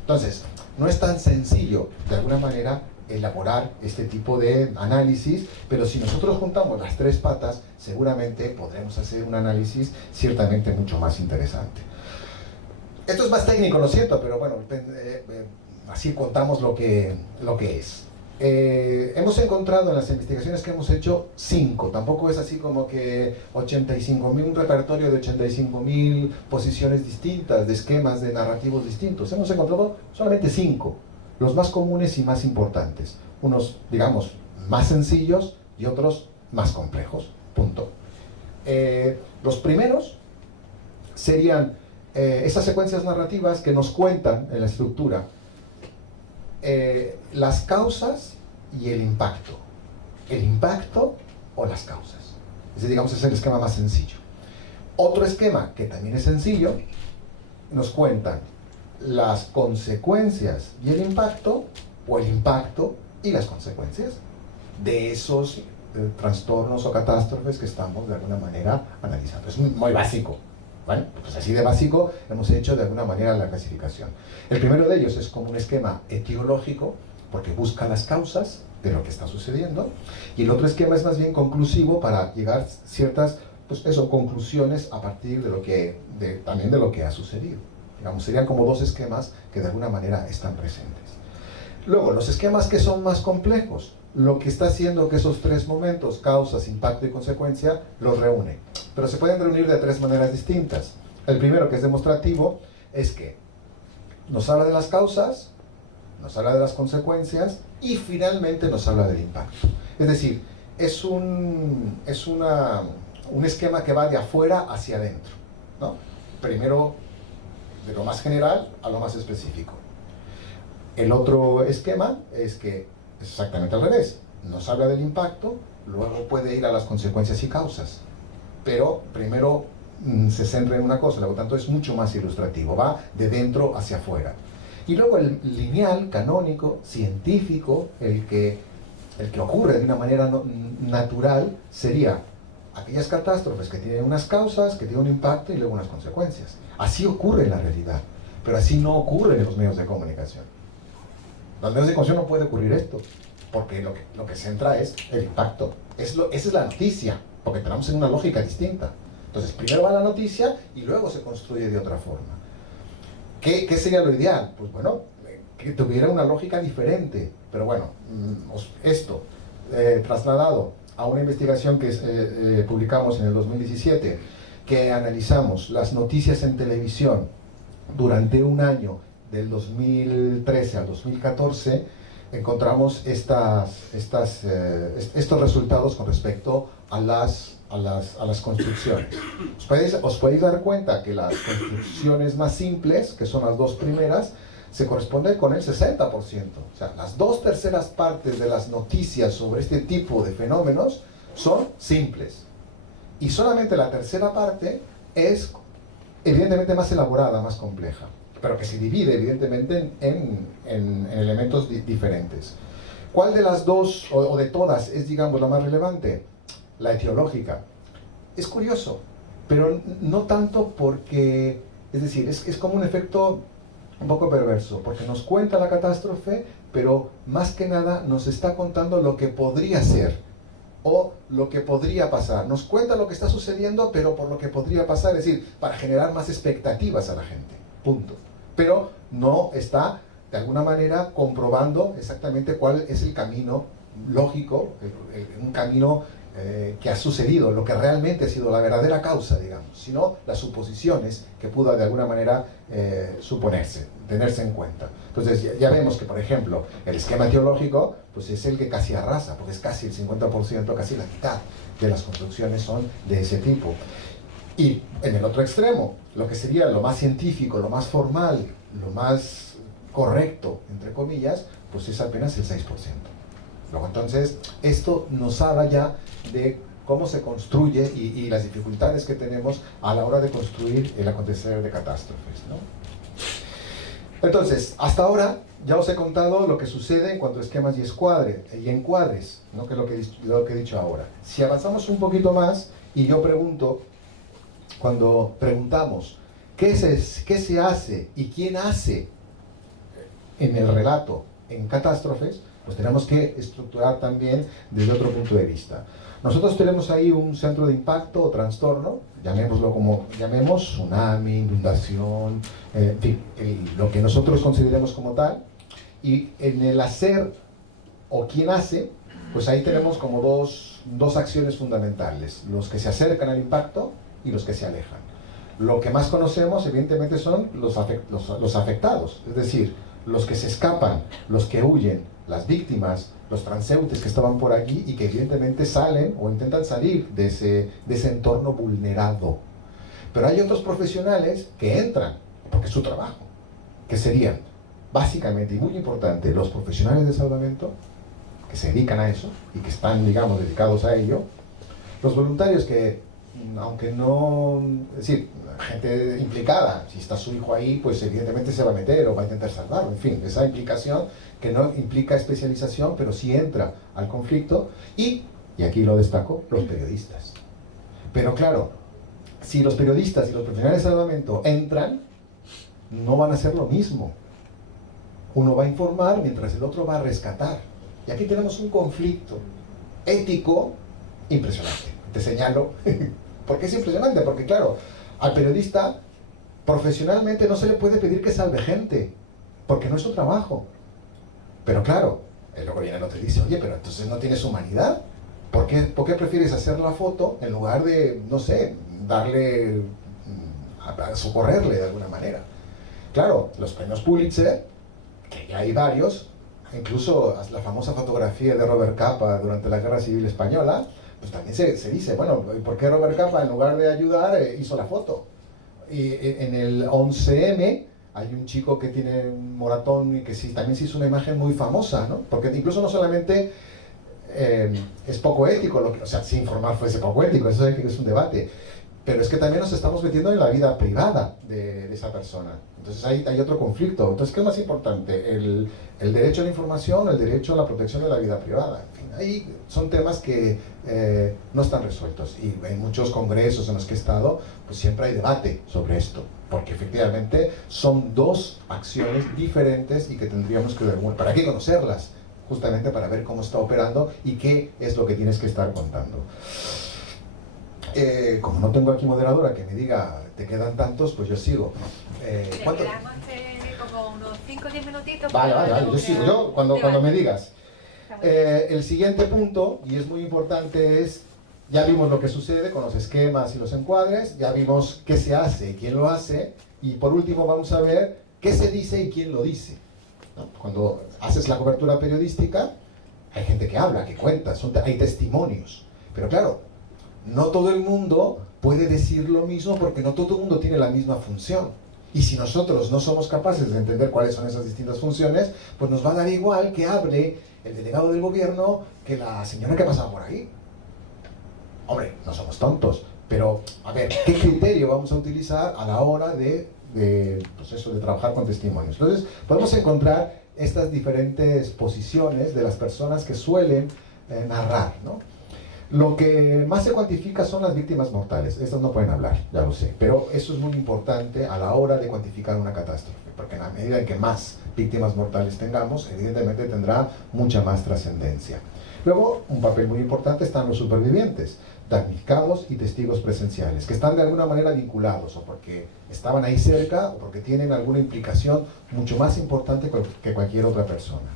Entonces, no es tan sencillo, de alguna manera, elaborar este tipo de análisis, pero si nosotros juntamos las tres patas, seguramente podremos hacer un análisis ciertamente mucho más interesante. Esto es más técnico, lo siento, pero bueno, así contamos lo que es. Hemos encontrado en las investigaciones que hemos hecho 5, tampoco es así como que 85.000, un repertorio de 85.000 posiciones distintas, de esquemas de narrativos distintos. Hemos encontrado solamente 5, los más comunes y más importantes. Unos, digamos, más sencillos y otros más complejos. Punto. Los primeros serían esas secuencias narrativas que nos cuentan en la estructura las causas y el impacto. El impacto o las causas. Ese, digamos, es el esquema más sencillo. Otro esquema que también es sencillo, nos cuentan las consecuencias y el impacto, o el impacto y las consecuencias de esos trastornos o catástrofes que estamos de alguna manera analizando. Es muy básico. ¿Vale? Pues así de básico hemos hecho de alguna manera la clasificación. El primero de ellos es como un esquema etiológico, porque busca las causas de lo que está sucediendo, y el otro esquema es más bien conclusivo para llegar a ciertas, pues eso, conclusiones a partir también de lo que ha sucedido. Digamos, serían como dos esquemas que de alguna manera están presentes. Luego, los esquemas que son más complejos, lo que está haciendo que esos tres momentos, causas, impacto y consecuencia, los reúne. Pero se pueden reunir de tres maneras distintas. El primero, que es demostrativo, es que nos habla de las causas, nos habla de las consecuencias y finalmente nos habla del impacto. Es decir, es un esquema que va de afuera hacia adentro, ¿no? Primero de lo más general a lo más específico. El otro esquema es que es exactamente al revés. nos habla del impacto, luego puede ir a las consecuencias y causas. Pero primero se centra en una cosa, por lo tanto es mucho más ilustrativo, va de dentro hacia afuera. Y luego el lineal, canónico, científico, el que ocurre de una manera natural, sería aquellas catástrofes que tienen unas causas, que tienen un impacto y luego unas consecuencias. Así ocurre en la realidad, pero así no ocurre en los medios de comunicación. En los medios de comunicación no puede ocurrir esto, porque lo que centra es el impacto. Esa es la noticia, porque tenemos una lógica distinta. Entonces, primero va la noticia y luego se construye de otra forma. ¿Qué sería lo ideal? Pues bueno, que tuviera una lógica diferente. Pero bueno, esto trasladado a una investigación que publicamos en el 2017, que analizamos las noticias en televisión durante un año, del 2013 al 2014, encontramos estos resultados con respecto a las construcciones. Os podéis dar cuenta que las construcciones más simples, que son las dos primeras, se corresponden con el 60%. O sea, las 2/3 partes de las noticias sobre este tipo de fenómenos son simples. Y solamente la tercera parte es evidentemente más elaborada, más compleja, pero que se divide evidentemente en elementos diferentes. ¿Cuál de las dos o de todas es, digamos, la más relevante? La etiológica. Es curioso, pero no tanto porque, es decir, es como un efecto un poco perverso, porque nos cuenta la catástrofe, pero más que nada nos está contando lo que podría ser o lo que podría pasar. Nos cuenta lo que está sucediendo, pero por lo que podría pasar, es decir, para generar más expectativas a la gente. Punto. Pero no está, de alguna manera, comprobando exactamente cuál es el camino lógico, un camino que ha sucedido, lo que realmente ha sido la verdadera causa, digamos, sino las suposiciones que pudo de alguna manera suponerse, tenerse en cuenta. Entonces ya vemos que, por ejemplo, el esquema etiológico pues es el que casi arrasa, porque es casi el 50%, casi la mitad de las construcciones son de ese tipo. Y en el otro extremo, lo que sería lo más científico, lo más formal, lo más correcto, entre comillas, pues es apenas el 6%. Luego, entonces, esto nos habla ya de cómo se construye y las dificultades que tenemos a la hora de construir el acontecer de catástrofes, ¿no? Entonces, hasta ahora ya os he contado lo que sucede en cuanto a esquemas y encuadres, ¿no? Que es lo que he dicho ahora. Si avanzamos un poquito más y yo pregunto, cuando preguntamos qué se hace y quién hace en el relato en catástrofes, pues tenemos que estructurar también desde otro punto de vista. Nosotros tenemos ahí un centro de impacto o trastorno, llamémoslo como llamemos, tsunami, inundación, en fin, lo que nosotros consideremos como tal, y en el hacer o quién hace, pues ahí tenemos como dos acciones fundamentales, los que se acercan al impacto y los que se alejan. Lo que más conocemos evidentemente son los afectados, es decir, los que se escapan, los que huyen, las víctimas, los transeúntes que estaban por allí y que evidentemente salen o intentan salir de ese entorno vulnerado. Pero hay otros profesionales que entran, porque es su trabajo, que serían básicamente y muy importante los profesionales de salvamento, que se dedican a eso y que están, digamos, dedicados a ello, los voluntarios que, aunque no, es decir, gente implicada, si está su hijo ahí, pues evidentemente se va a meter o va a intentar salvarlo, en fin, esa implicación que no implica especialización, pero sí entra al conflicto, y aquí lo destaco, los periodistas. Pero claro, si los periodistas y los profesionales de salvamento entran, no van a hacer lo mismo. Uno va a informar mientras el otro va a rescatar. Y aquí tenemos un conflicto ético impresionante. Te señalo, porque es impresionante, porque claro, al periodista profesionalmente no se le puede pedir que salve gente, porque no es su trabajo. Pero claro, luego viene el otro y dice, oye, pero entonces no tienes humanidad. ¿Por qué prefieres hacer la foto en lugar de, no sé, darle, a socorrerle de alguna manera? Claro, los premios Pulitzer, que ya hay varios, incluso la famosa fotografía de Robert Capa durante la Guerra Civil Española, pues también se dice, bueno, ¿por qué Robert Capa en lugar de ayudar hizo la foto? Y en el 11M hay un chico que tiene un moratón y que sí, también se hizo una imagen muy famosa, ¿no? Porque incluso no solamente es poco ético, o sea, si informar fuese poco ético, eso es un debate, pero es que también nos estamos metiendo en la vida privada de esa persona. Entonces hay otro conflicto. Entonces, ¿qué es más importante? El derecho a la información, el derecho a la protección de la vida privada. En fin, ahí son temas que no están resueltos. Y en muchos congresos en los que he estado, pues siempre hay debate sobre esto. Porque efectivamente son dos acciones diferentes y que tendríamos que ver. ¿Para qué conocerlas? Justamente para ver cómo está operando y qué es lo que tienes que estar contando. Como no tengo aquí moderadora que me diga te quedan tantos, pues yo sigo. ¿Cuánto? Quedamos como unos 5 o 10 minutitos. Vale, yo sigo. Yo cuando me digas. El siguiente punto, y es muy importante, es, ya vimos lo que sucede con los esquemas y los encuadres, ya vimos qué se hace y quién lo hace, y por último vamos a ver qué se dice y quién lo dice, ¿no? Cuando haces la cobertura periodística, hay gente que habla, que cuenta, hay testimonios, pero claro, no todo el mundo puede decir lo mismo porque no todo el mundo tiene la misma función. Y si nosotros no somos capaces de entender cuáles son esas distintas funciones, pues nos va a dar igual que hable el delegado del gobierno que la señora que pasaba por ahí. Hombre, no somos tontos, pero a ver, ¿qué criterio vamos a utilizar a la hora de trabajar con testimonios? Entonces, podemos encontrar estas diferentes posiciones de las personas que suelen narrar, ¿no? Lo que más se cuantifica son las víctimas mortales. Estas no pueden hablar, ya lo sé, pero eso es muy importante a la hora de cuantificar una catástrofe, porque en la medida en que más víctimas mortales tengamos, evidentemente tendrá mucha más trascendencia. Luego, un papel muy importante están los supervivientes, damnificados y testigos presenciales, que están de alguna manera vinculados, o porque estaban ahí cerca, o porque tienen alguna implicación mucho más importante que cualquier otra persona.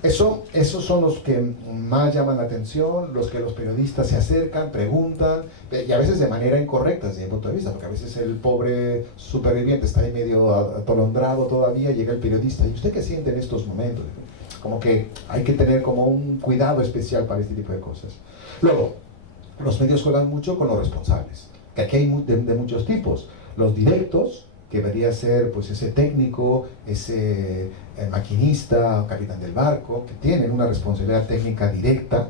Esos son los que más llaman la atención, los que los periodistas se acercan, preguntan, y a veces de manera incorrecta desde mi punto de vista, porque a veces el pobre superviviente está ahí medio atolondrado todavía, llega el periodista, ¿y usted qué siente en estos momentos? Como que hay que tener como un cuidado especial para este tipo de cosas. Luego, los medios juegan mucho con los responsables, que aquí hay de muchos tipos. Los directos, que debería ser pues ese técnico, ese maquinista, capitán del barco, que tienen una responsabilidad técnica directa,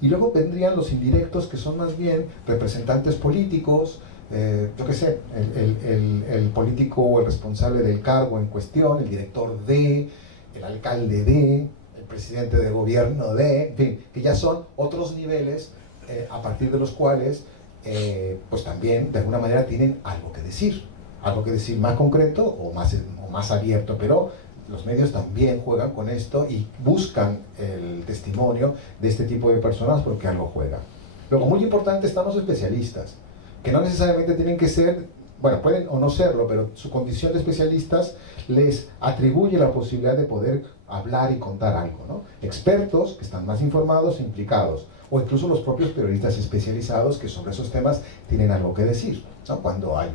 y luego vendrían los indirectos, que son más bien representantes políticos, yo qué sé, el político o el responsable del cargo en cuestión, el director de, el alcalde de, el presidente de gobierno de, en fin, que ya son otros niveles a partir de los cuales pues también de alguna manera tienen algo que decir más concreto o más abierto, pero los medios también juegan con esto y buscan el testimonio de este tipo de personas porque algo juega. Luego, muy importante están los especialistas, que no necesariamente tienen que ser, bueno, pueden o no serlo, pero su condición de especialistas les atribuye la posibilidad de poder hablar y contar algo, ¿no? Expertos que están más informados e implicados, o incluso los propios periodistas especializados que sobre esos temas tienen algo que decir, ¿no? Cuando hay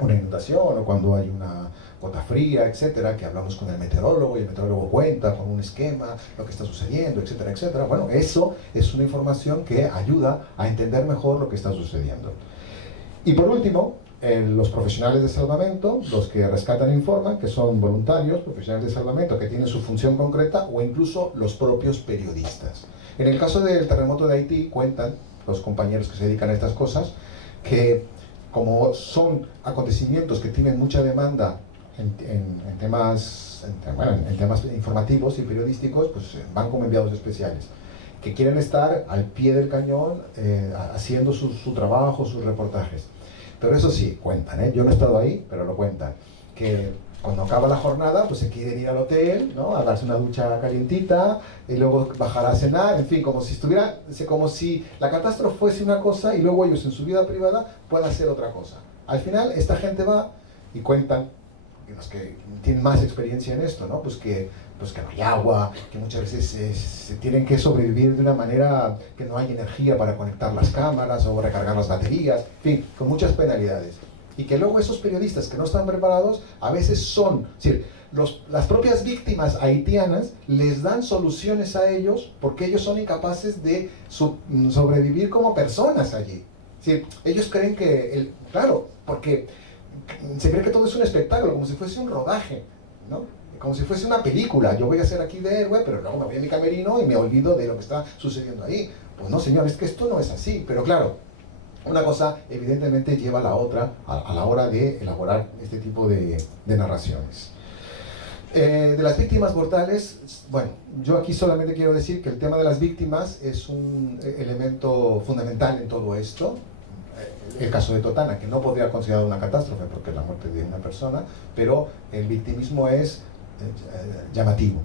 una inundación o cuando hay una gota fría, etcétera, que hablamos con el meteorólogo y el meteorólogo cuenta con un esquema lo que está sucediendo, etcétera, etcétera. Bueno, eso es una información que ayuda a entender mejor lo que está sucediendo. Y por último, los profesionales de salvamento, los que rescatan e informan, que son voluntarios, profesionales de salvamento que tienen su función concreta, o incluso los propios periodistas. En el caso del terremoto de Haití, cuentan los compañeros que se dedican a estas cosas, que como son acontecimientos que tienen mucha demanda en temas informativos y periodísticos, pues van como enviados especiales, que quieren estar al pie del cañón haciendo su trabajo, sus reportajes. Pero eso sí, cuentan, yo no he estado ahí, pero lo cuentan, que cuando acaba la jornada, pues se quieren ir al hotel, ¿no? A darse una ducha calientita y luego bajar a cenar, en fin, como si la catástrofe fuese una cosa y luego ellos en su vida privada puedan hacer otra cosa. Al final, esta gente va y cuentan, los que tienen más experiencia en esto, ¿no? Pues que no hay agua, que muchas veces se tienen que sobrevivir de una manera que no hay energía para conectar las cámaras o recargar las baterías, en fin, con muchas penalidades. Y que luego esos periodistas que no están preparados a veces son, es decir, las propias víctimas haitianas les dan soluciones a ellos porque ellos son incapaces de sobrevivir como personas allí. Es decir, ellos creen que, claro, porque se cree que todo es un espectáculo, como si fuese un rodaje, ¿no? como si fuese una película. Yo voy a ser aquí de héroe, pero luego me voy a mi camerino y me olvido de lo que está sucediendo ahí. Pues no, señor, es que esto no es así. Pero claro, una cosa evidentemente lleva a la otra a la hora de elaborar este tipo de narraciones. De las víctimas mortales, bueno, yo aquí solamente quiero decir que el tema de las víctimas es un elemento fundamental en todo esto. El caso de Totana, que no podría considerar una catástrofe porque es la muerte de una persona, pero el victimismo es llamativo.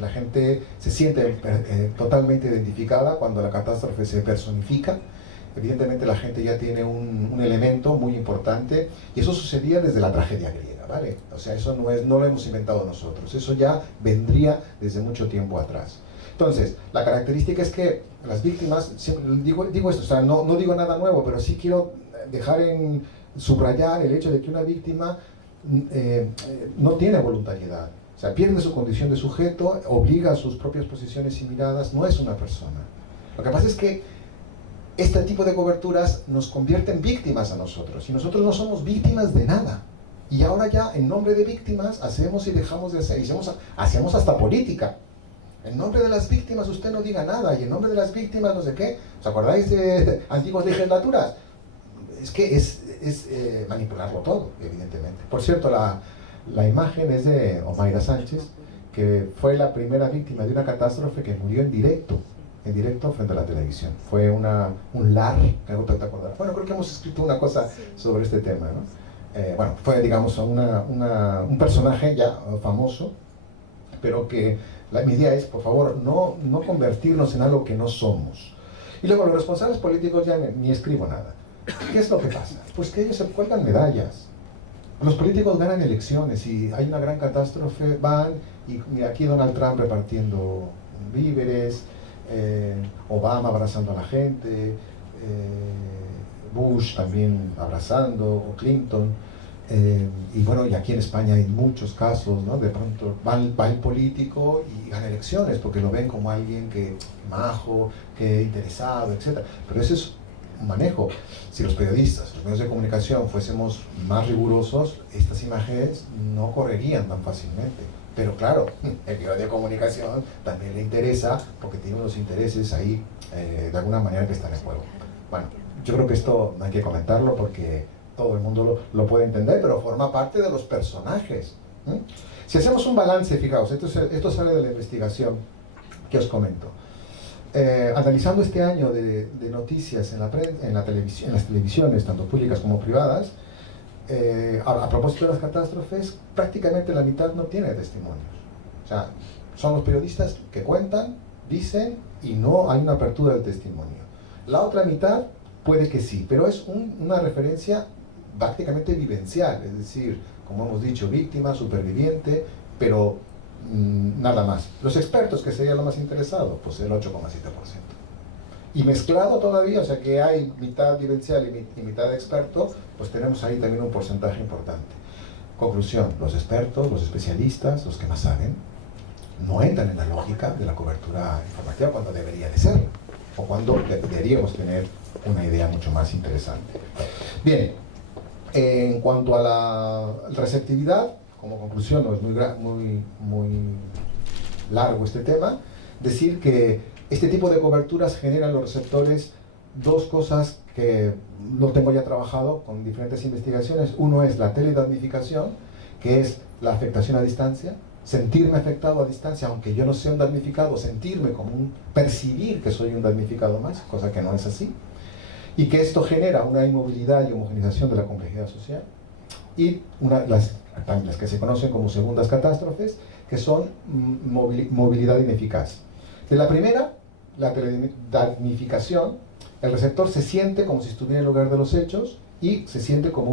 La gente se siente totalmente identificada cuando la catástrofe se personifica. Evidentemente la gente ya tiene un elemento muy importante, y eso sucedía desde la tragedia griega, ¿vale? O sea, eso no lo hemos inventado nosotros, eso ya vendría desde mucho tiempo atrás. Entonces, la característica es que las víctimas, digo esto, o sea, no digo nada nuevo, pero sí quiero subrayar el hecho de que una víctima no tiene voluntariedad. O sea, pierde su condición de sujeto, obliga a sus propias posiciones y miradas, no es una persona. Lo que pasa es que este tipo de coberturas nos convierte en víctimas a nosotros, y nosotros no somos víctimas de nada. Y ahora ya, en nombre de víctimas, hacemos y dejamos de hacer, y hacemos hasta política. En nombre de las víctimas usted no diga nada, y en nombre de las víctimas no sé qué. ¿Os acordáis de antiguas legislaturas? Es que es manipularlo todo, evidentemente. Por cierto, la imagen es de Omaira Sánchez, que fue la primera víctima de una catástrofe que murió en directo frente a la televisión. Fue un LAR, bueno, creo que hemos escrito una cosa sobre este tema, ¿no? Bueno, fue, digamos, un personaje ya famoso, pero que mi idea es, por favor, no convertirnos en algo que no somos. Y luego los responsables políticos ya ni escribo nada. ¿Qué es lo que pasa? Pues que ellos se cuelgan medallas. Los políticos ganan elecciones y hay una gran catástrofe, van y mira, aquí Donald Trump repartiendo víveres, Obama abrazando a la gente, Bush también abrazando, o Clinton, y bueno, y aquí en España hay muchos casos, ¿no? De pronto va el político y gana elecciones porque lo ven como alguien que majo, que interesado, etc. Pero ese es un manejo. Si los periodistas, los medios de comunicación fuésemos más rigurosos, estas imágenes no correrían tan fácilmente. Pero claro, el medio de comunicación también le interesa porque tiene unos intereses ahí de alguna manera que están en juego. Bueno, yo creo que esto no hay que comentarlo porque todo el mundo lo puede entender, pero forma parte de los personajes. Si hacemos un balance, fijaos, esto sale de la investigación que os comento. Analizando este año de noticias en las televisiones, tanto públicas como privadas, a propósito de las catástrofes, prácticamente la mitad no tiene testimonios. O sea, son los periodistas que cuentan, dicen, y no hay una apertura del testimonio. La otra mitad puede que sí, pero es una referencia prácticamente vivencial, es decir, como hemos dicho, víctima, superviviente, pero nada más. Los expertos, que sería lo más interesado, pues el 8,7%. Y mezclado todavía, o sea que hay mitad vivencial y mitad experto, pues tenemos ahí también un porcentaje importante. Conclusión, los expertos, los especialistas, los que más saben, no entran en la lógica de la cobertura informativa cuando debería de ser, o cuando deberíamos tener una idea mucho más interesante. Bien, en cuanto a la receptividad, como conclusión, no es muy largo este tema, decir que este tipo de coberturas generan en los receptores dos cosas que lo tengo ya trabajado con diferentes investigaciones. Uno es la teledamnificación, que es la afectación a distancia, sentirme afectado a distancia, aunque yo no sea un damnificado, sentirme como percibir que soy un damnificado más, cosa que no es así, y que esto genera una inmovilidad y homogenización de la complejidad social, y las que se conocen como segundas catástrofes, que son movilidad ineficaz. De la primera, la teledamnificación, el receptor se siente como si estuviera en el lugar de los hechos y se siente como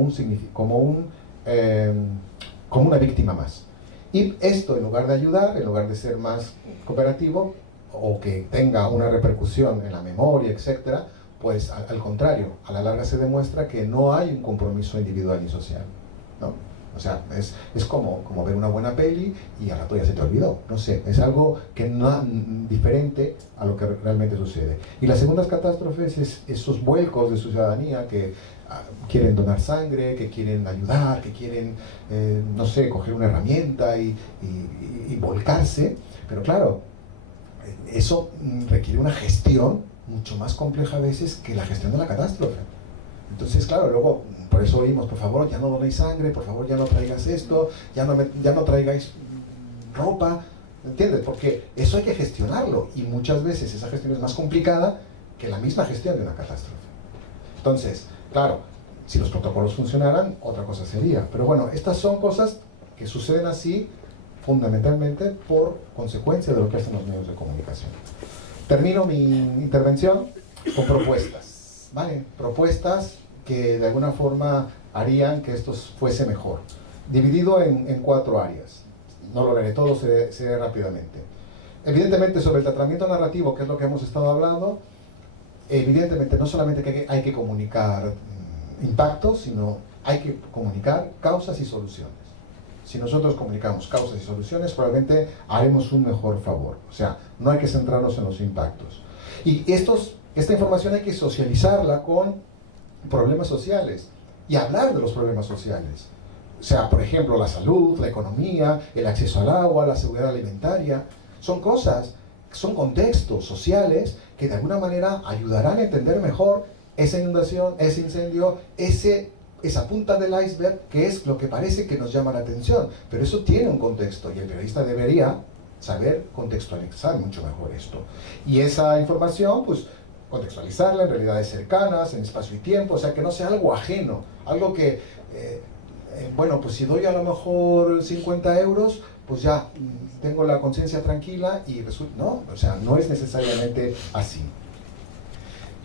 una víctima más. Y esto, en lugar de ayudar, en lugar de ser más cooperativo o que tenga una repercusión en la memoria, etc., pues al contrario, a la larga se demuestra que no hay un compromiso individual ni social, ¿no? O sea, es como ver una buena peli y al rato ya se te olvidó. No sé, es algo que no diferente a lo que realmente sucede. Y las segundas catástrofes es esos vuelcos de su ciudadanía que quieren donar sangre, que quieren ayudar, que quieren, no sé, coger una herramienta y volcarse. Pero claro, eso requiere una gestión mucho más compleja a veces que la gestión de la catástrofe. Entonces, claro, luego, por eso oímos, por favor, ya no donéis sangre, por favor, ya no traigas esto, ya no traigáis ropa, ¿entiendes? Porque eso hay que gestionarlo, y muchas veces esa gestión es más complicada que la misma gestión de una catástrofe. Entonces, claro, si los protocolos funcionaran, otra cosa sería. Pero bueno, estas son cosas que suceden así, fundamentalmente por consecuencia de lo que hacen los medios de comunicación. Termino mi intervención con propuestas, ¿vale? Propuestas que de alguna forma harían que esto fuese mejor. Dividido en 4 áreas. No lo leeré todo, seré rápidamente. Evidentemente, sobre el tratamiento narrativo, que es lo que hemos estado hablando, evidentemente no solamente que hay que comunicar impactos, sino hay que comunicar causas y soluciones. Si nosotros comunicamos causas y soluciones, probablemente haremos un mejor favor. O sea, no hay que centrarnos en los impactos. Y esta información hay que socializarla con problemas sociales y hablar de los problemas sociales. O sea, por ejemplo, la salud, la economía, el acceso al agua, la seguridad alimentaria. Son cosas, son contextos sociales que de alguna manera ayudarán a entender mejor esa inundación, ese incendio, esa punta del iceberg, que es lo que parece que nos llama la atención. Pero eso tiene un contexto y el periodista debería saber contextualizar mucho mejor esto. Y esa información, pues, contextualizarla en realidades cercanas, en espacio y tiempo, o sea, que no sea algo ajeno, algo que, bueno, pues si doy a lo mejor 50 euros, pues ya tengo la conciencia tranquila y resulta, no, o sea, no es necesariamente así.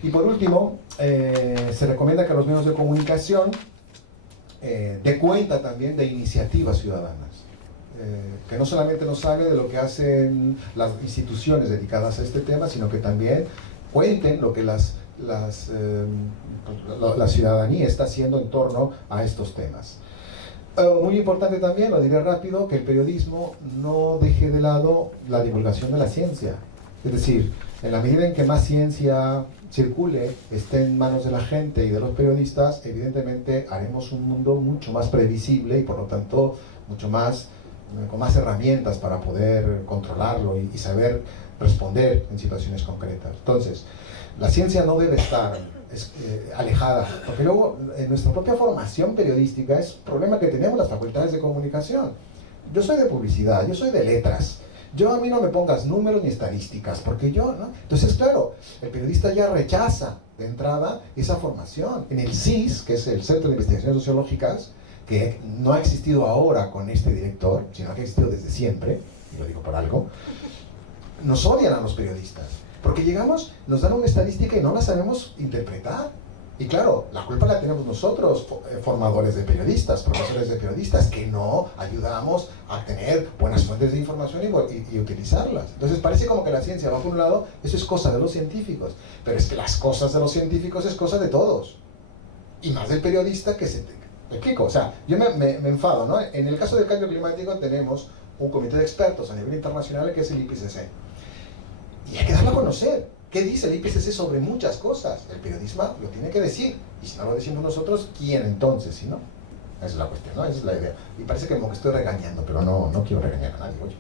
Y por último, se recomienda que los medios de comunicación dé cuenta también de iniciativas ciudadanas, que no solamente nos hable de lo que hacen las instituciones dedicadas a este tema, sino que también cuenten lo que la ciudadanía está haciendo en torno a estos temas. Muy importante también, lo diré rápido, que el periodismo no deje de lado la divulgación de la ciencia. Es decir, en la medida en que más ciencia circule, esté en manos de la gente y de los periodistas, evidentemente haremos un mundo mucho más previsible y por lo tanto mucho más, con más herramientas para poder controlarlo y saber responder en situaciones concretas. Entonces, la ciencia no debe estar alejada, porque luego en nuestra propia formación periodística es un problema que tenemos las facultades de comunicación. Yo soy de publicidad, yo soy de letras. A mí no me pongas números ni estadísticas, porque yo, ¿no? Entonces, claro, el periodista ya rechaza de entrada esa formación. En el CIS, que es el Centro de Investigaciones Sociológicas, que no ha existido ahora con este director, sino que ha existido desde siempre, y lo digo por algo, nos odian a los periodistas, porque llegamos, nos dan una estadística y no la sabemos interpretar. Y claro, la culpa la tenemos nosotros, formadores de periodistas, profesores de periodistas, que no ayudamos a tener buenas fuentes de información y utilizarlas. Entonces parece como que la ciencia va por un lado, eso es cosa de los científicos, pero es que las cosas de los científicos es cosa de todos. Y más del periodista que se... ¿Me explico? O sea, yo me enfado, ¿no? En el caso del cambio climático tenemos un comité de expertos a nivel internacional que es el IPCC. Y hay que darlo a conocer. ¿Qué dice el IPCC sobre muchas cosas? El periodismo lo tiene que decir. Y si no lo decimos nosotros, ¿quién entonces? Si no, esa es la cuestión, ¿no? Esa es la idea. Y parece que como que estoy regañando, pero no quiero regañar a nadie. Oye,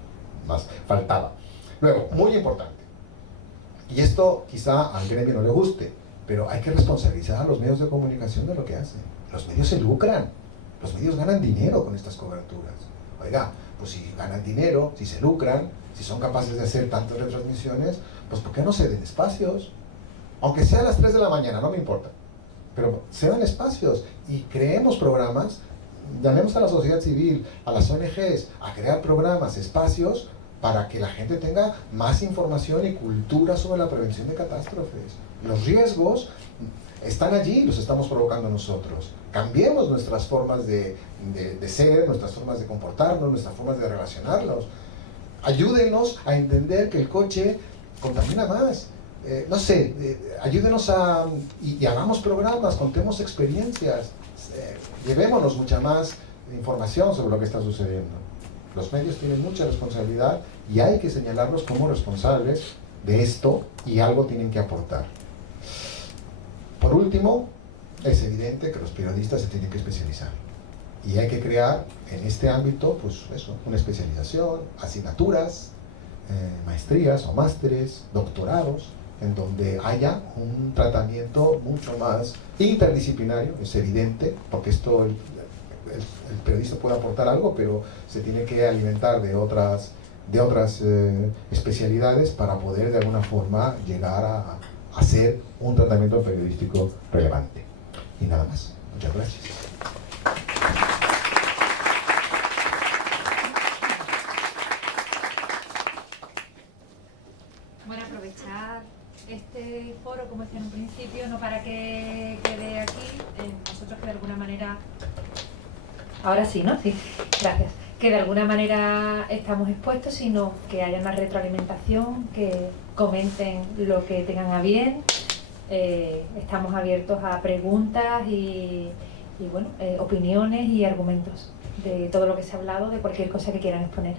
más faltaba. Luego, muy importante. Y esto quizá al gremio no le guste, pero hay que responsabilizar a los medios de comunicación de lo que hacen. Los medios se lucran. Los medios ganan dinero con estas coberturas. Oiga, pues si ganan dinero, si se lucran, si son capaces de hacer tantas retransmisiones, pues ¿por qué no ceden espacios? Aunque sea a las 3 de la mañana, no me importa. Pero cedan espacios y creemos programas, llamemos a la sociedad civil, a las ONGs, a crear programas, espacios, para que la gente tenga más información y cultura sobre la prevención de catástrofes. Los riesgos están allí, los estamos provocando nosotros. Cambiemos nuestras formas de ser, nuestras formas de comportarnos, nuestras formas de relacionarnos. Ayúdenos a entender que el coche contamina más. No sé, ayúdenos y hagamos programas, contemos experiencias, llevémonos mucha más información sobre lo que está sucediendo. Los medios tienen mucha responsabilidad y hay que señalarlos como responsables de esto y algo tienen que aportar. Por último, es evidente que los periodistas se tienen que especializar y hay que crear en este ámbito, pues eso, una especialización, asignaturas, maestrías o másteres, doctorados, en donde haya un tratamiento mucho más interdisciplinario. Es evidente, porque esto el periodista puede aportar algo, pero se tiene que alimentar de otras especialidades para poder de alguna forma llegar a hacer un tratamiento periodístico relevante. Y nada más. Muchas gracias. Bueno, aprovechar este foro, como decía en un principio, no para que quede aquí, nosotros que de alguna manera... Ahora sí, ¿no? Sí, gracias. Que de alguna manera estamos expuestos, sino que haya una retroalimentación, que comenten lo que tengan a bien. Estamos abiertos a preguntas y bueno, opiniones y argumentos de todo lo que se ha hablado, de cualquier cosa que quieran exponer.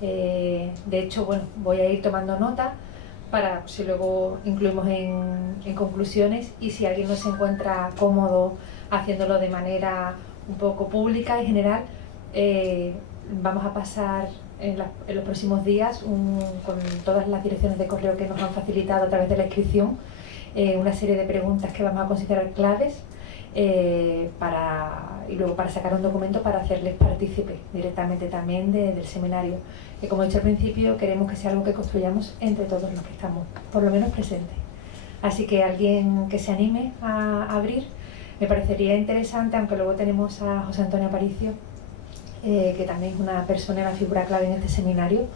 De hecho, bueno, voy a ir tomando nota para si luego incluimos en conclusiones, y si alguien no se encuentra cómodo haciéndolo de manera un poco pública y general, vamos a pasar en los próximos días con todas las direcciones de correo que nos han facilitado a través de la inscripción, una serie de preguntas que vamos a considerar claves y luego para sacar un documento para hacerles partícipe directamente también del seminario. Y como he dicho al principio, queremos que sea algo que construyamos entre todos los que estamos, por lo menos presentes. Así que alguien que se anime a abrir, me parecería interesante, aunque luego tenemos a José Antonio Aparicio, que también es una persona, una figura clave en este seminario.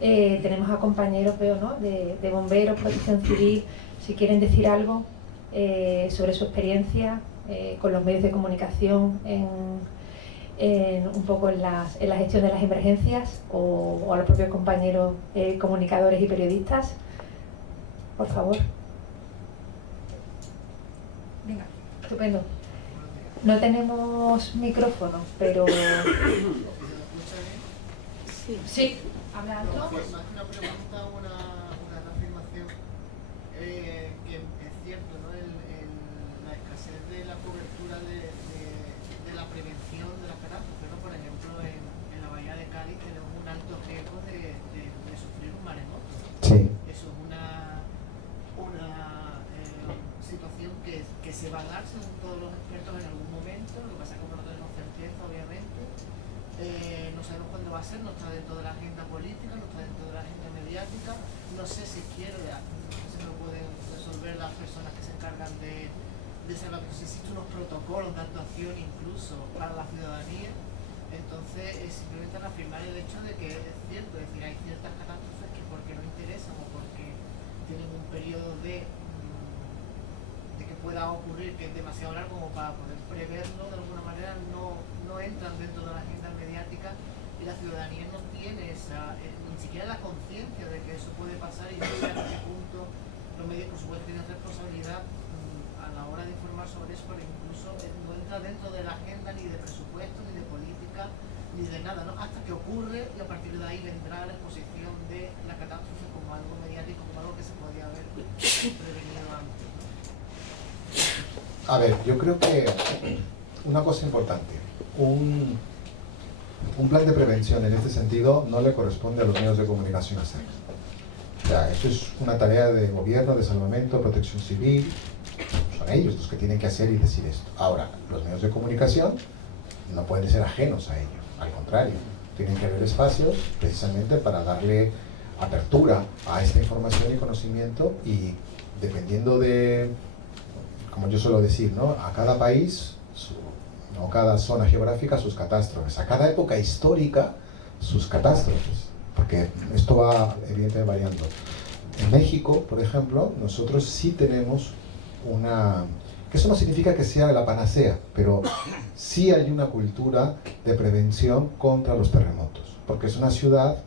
Tenemos a compañeros, veo, ¿no?, de bomberos, protección civil, si quieren decir algo sobre su experiencia con los medios de comunicación un poco en la gestión de las emergencias, o a los propios compañeros comunicadores y periodistas. Por favor. Venga, estupendo. No tenemos micrófono, pero... Sí. ¿Habla alto? Más que una pregunta, una afirmación, que es cierto, ¿no? La escasez de la cobertura de la prevención de las catástrofes, ¿no? Por ejemplo, en la bahía de Cádiz tenemos un alto riesgo de sufrir un maremoto. Sí. Eso es una situación que se va a dar según todos los expertos en algún momento. Lo que pasa es que no tenemos certeza, obviamente. No sabemos cuándo va a ser, no está dentro de la agenda política, no está dentro de la agenda mediática. No sé si se lo pueden resolver las personas que se encargan de saber si existen unos protocolos de actuación incluso para la ciudadanía. Entonces, simplemente afirmar el hecho de que es cierto, es decir, hay ciertas catástrofes que porque no interesan o porque tienen un periodo de que pueda ocurrir que es demasiado largo como para poder preverlo de alguna manera, no entran dentro de la agenda mediática, y la ciudadanía no tiene ni siquiera la conciencia de que eso puede pasar, y no sé hasta qué punto los medios, por supuesto, tienen responsabilidad a la hora de informar sobre eso, pero incluso no entra dentro de la agenda ni de presupuesto, ni de política, ni de nada, ¿no? Hasta que ocurre, y a partir de ahí vendrá la exposición de la catástrofe como algo mediático, como algo que se podía haber prevenido antes. A ver, yo creo que una cosa importante, un plan de prevención en este sentido no le corresponde a los medios de comunicación hacer. O sea, eso es una tarea de gobierno, de salvamento, protección civil. Son ellos los que tienen que hacer y decir esto. Ahora, los medios de comunicación no pueden ser ajenos a ello, al contrario, tienen que haber espacios precisamente para darle apertura a esta información y conocimiento, y dependiendo de, como yo suelo decir, ¿no?, a cada país o cada zona geográfica sus catástrofes, a cada época histórica sus catástrofes, porque esto va evidentemente variando. En México, por ejemplo, nosotros sí tenemos que eso no significa que sea la panacea, pero sí hay una cultura de prevención contra los terremotos, porque es una ciudad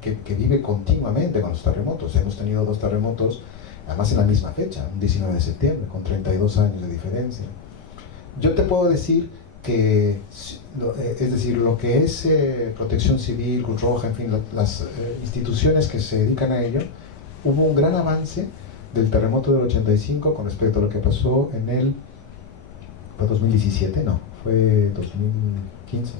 que vive continuamente con los terremotos. Hemos tenido 2 terremotos, además en la misma fecha, un 19 de septiembre, con 32 años de diferencia. Yo te puedo decir que, es decir, lo que es Protección Civil, Cruz Roja, en fin, las instituciones que se dedican a ello, hubo un gran avance del terremoto del 85 con respecto a lo que pasó en el... ¿Fue 2017? No, fue 2015.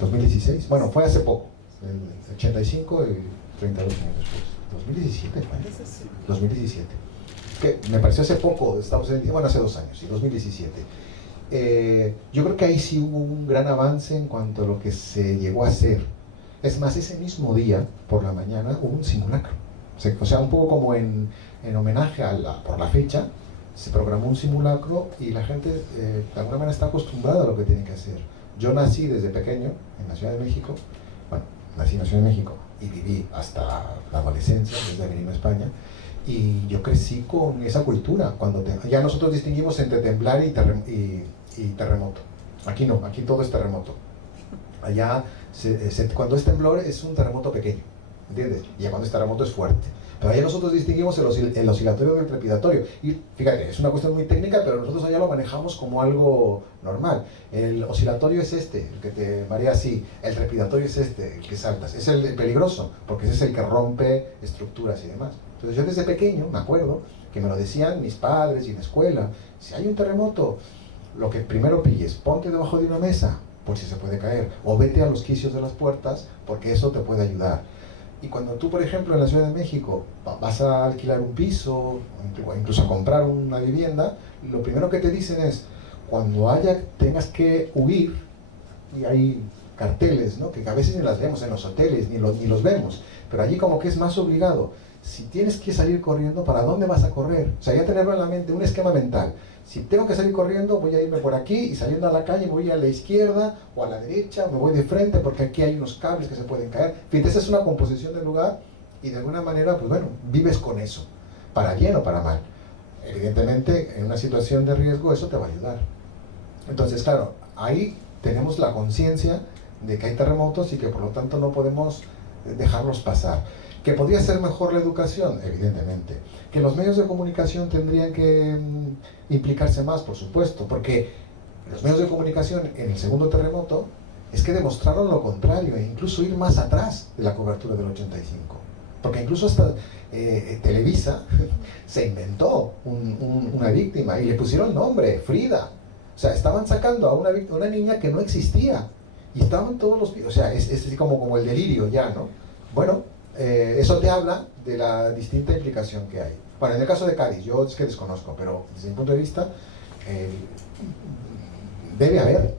2016, bueno, fue hace poco, el 85 y 32 años después. 2017 fue. 2017. Que me pareció hace poco, bueno, hace 2 años, sí, 2017. Yo creo que ahí sí hubo un gran avance en cuanto a lo que se llegó a hacer. Es más, ese mismo día, por la mañana, hubo un simulacro. O sea, un poco como en homenaje por la fecha, se programó un simulacro y la gente de alguna manera está acostumbrada a lo que tiene que hacer. Yo nací desde pequeño en la Ciudad de México, bueno, nací en la Ciudad de México y viví hasta la adolescencia, desde venir a España, y yo crecí con esa cultura. Ya nosotros distinguimos entre temblar y terremoto. Aquí no, aquí todo es terremoto. Allá, cuando es temblor es un terremoto pequeño, ¿entiendes? Y ya cuando es terremoto es fuerte. Pero allá nosotros distinguimos el oscilatorio del trepidatorio. Y fíjate, es una cuestión muy técnica, pero nosotros allá lo manejamos como algo normal. El oscilatorio es este, el que te marea así. El trepidatorio es este, el que saltas. Es el peligroso, porque ese es el que rompe estructuras y demás. Entonces yo desde pequeño me acuerdo que me lo decían mis padres y en la escuela. Si hay un terremoto, lo que primero pilles, ponte debajo de una mesa, por si se puede caer. O vete a los quicios de las puertas, porque eso te puede ayudar. Y cuando tú, por ejemplo, en la Ciudad de México vas a alquilar un piso o incluso a comprar una vivienda, lo primero que te dicen es, cuando tengas que huir, y hay carteles, ¿no?, que a veces ni las vemos en los hoteles, ni los vemos, pero allí como que es más obligado. Si tienes que salir corriendo, ¿para dónde vas a correr? O sea, ya tenerlo en la mente, un esquema mental. Si tengo que salir corriendo, voy a irme por aquí, y saliendo a la calle voy a la izquierda o a la derecha, me voy de frente porque aquí hay unos cables que se pueden caer. En fin, esa es una composición del lugar y de alguna manera, pues bueno, vives con eso, para bien o para mal. Evidentemente, en una situación de riesgo eso te va a ayudar. Entonces, claro, ahí tenemos la conciencia de que hay terremotos y que por lo tanto no podemos dejarlos pasar. ¿Que podría ser mejor la educación? Evidentemente. ¿Que los medios de comunicación tendrían que implicarse más? Por supuesto, porque los medios de comunicación en el segundo terremoto es que demostraron lo contrario, e incluso ir más atrás de la cobertura del 85. Porque incluso hasta Televisa se inventó una víctima y le pusieron nombre, Frida. O sea, estaban sacando a una niña que no existía. Y estaban todos los... O sea, es así como el delirio ya, ¿no? Bueno, eso te habla de la distinta implicación que hay. Bueno, en el caso de Cádiz, yo es que desconozco, pero desde mi punto de vista debe haber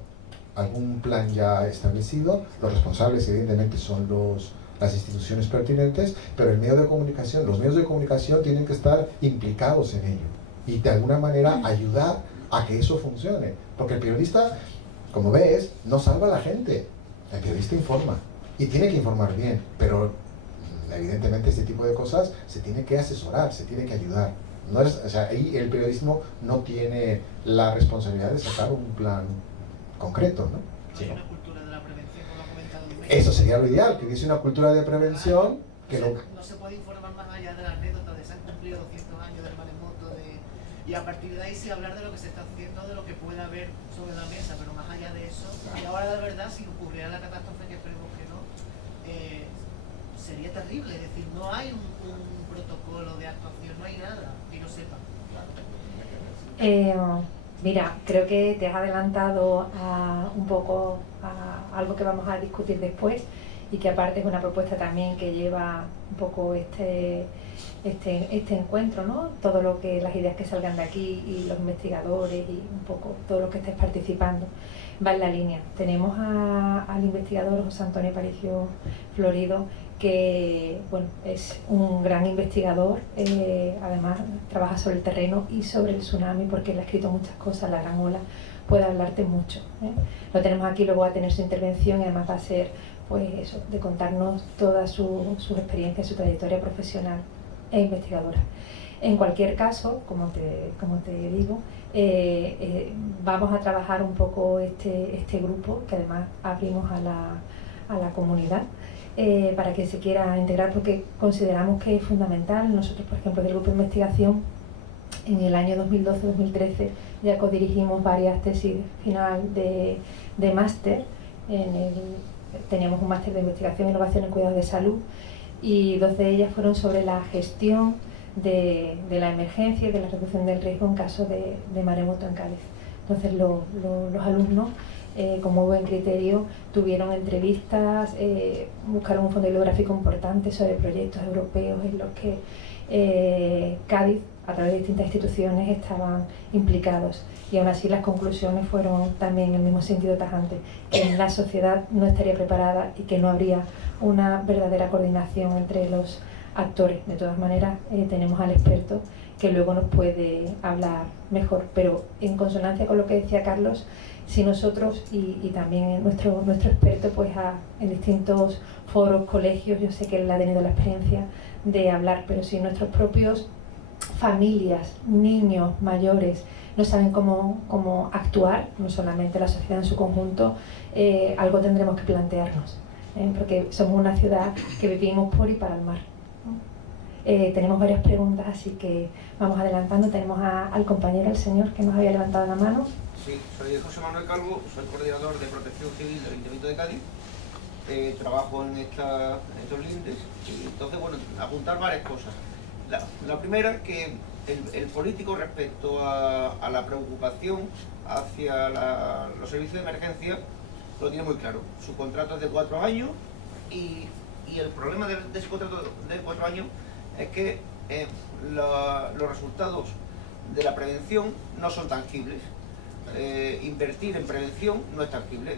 algún plan ya establecido. Los responsables evidentemente son las instituciones pertinentes, pero los medios de comunicación tienen que estar implicados en ello y de alguna manera ayudar a que eso funcione, porque el periodista, como ves, no salva a la gente, el periodista informa y tiene que informar bien, pero evidentemente este tipo de cosas se tiene que asesorar, se tiene que ayudar. O sea, ahí el periodismo no tiene la responsabilidad de sacar un plan concreto, ¿no? No hay una cultura de la prevención, como ha comentado México. Eso sería lo ideal, que hubiese una cultura de prevención que no se puede informar más allá de la anécdota de se han cumplido 200 años del maremoto y a partir de ahí sí hablar de lo que se está haciendo, de lo que puede haber sobre la mesa, pero más allá de eso, y ahora de verdad, si ocurriera la catástrofe, que esperemos que no, sería terrible. Es decir, no hay un protocolo de actuación, no hay nada que no sepa. Mira, creo que te has adelantado un poco a algo que vamos a discutir después y que aparte es una propuesta también que lleva un poco este encuentro, ¿no? Todo lo que las ideas que salgan de aquí y los investigadores y un poco todo lo que estáis participando va en la línea. Tenemos al investigador José Antonio Aparicio Florido, que bueno, es un gran investigador, además trabaja sobre el terreno y sobre el tsunami porque él ha escrito muchas cosas, la gran ola, puede hablarte mucho, ¿eh? Lo tenemos aquí, luego va a tener su intervención y además va a ser pues eso, de contarnos toda su experiencia, su trayectoria profesional e investigadora. En cualquier caso, como te digo, vamos a trabajar un poco este grupo, que además abrimos a la comunidad, para que se quiera integrar, porque consideramos que es fundamental. Nosotros, por ejemplo, del grupo de investigación En el año 2012-2013 ya codirigimos varias tesis final de máster. Teníamos un máster de investigación e innovación en cuidados de salud y 2 de ellas fueron sobre la gestión de la emergencia y de la reducción del riesgo en caso de maremoto en Cádiz. Entonces los alumnos, con muy buen criterio, tuvieron entrevistas, buscaron un fondo bibliográfico importante sobre proyectos europeos en los que Cádiz, a través de distintas instituciones, estaban implicados, y aún así las conclusiones fueron también en el mismo sentido tajante, que la sociedad no estaría preparada y que no habría una verdadera coordinación entre los actores. De todas maneras, tenemos al experto que luego nos puede hablar mejor, pero en consonancia con lo que decía Carlos, si nosotros y también nuestro experto pues en distintos foros, colegios, yo sé que él ha tenido la experiencia de hablar, pero si nuestros propios familias, niños, mayores no saben cómo actuar, no solamente la sociedad en su conjunto, algo tendremos que plantearnos, porque somos una ciudad que vivimos por y para el mar. Tenemos varias preguntas, así que vamos adelantando. Tenemos al compañero, el señor que nos había levantado la mano. Sí, soy José Manuel Calvo, soy coordinador de Protección Civil del Ayuntamiento de Cádiz. Trabajo en estos lindes y entonces, bueno, apuntar varias cosas. La primera, que el político, respecto a la preocupación hacia los servicios de emergencia, lo tiene muy claro. Su contrato es de 4 años y el problema de ese contrato de 4 años es que los resultados de la prevención no son tangibles. Invertir en prevención no es tangible,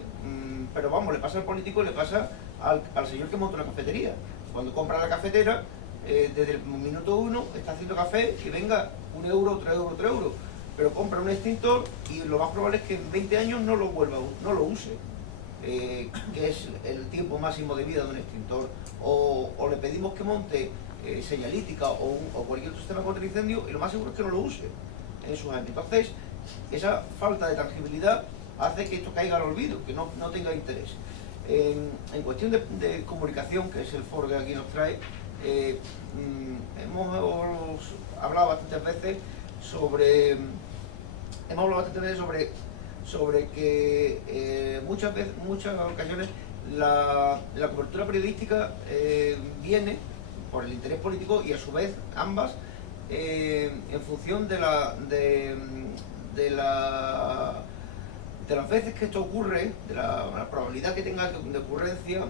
pero vamos, le pasa al político, le pasa al señor que monta una cafetería. Cuando compra la cafetera, desde el minuto 1 está haciendo café y venga 1 euro, 3 euros, 3 euros, pero compra un extintor y lo más probable es que en 20 años no lo use, que es el tiempo máximo de vida de un extintor, o le pedimos que monte señalítica o cualquier otro sistema contra el incendio y lo más seguro es que no lo use en sus años. Entonces, esa falta de tangibilidad hace que esto caiga al olvido, que no tenga interés. En cuestión de comunicación, que es el foro que aquí nos trae, hemos hablado bastantes veces sobre que muchas ocasiones la cobertura periodística viene por el interés político y a su vez ambas en función de las veces que esto ocurre, de la probabilidad que tenga de ocurrencia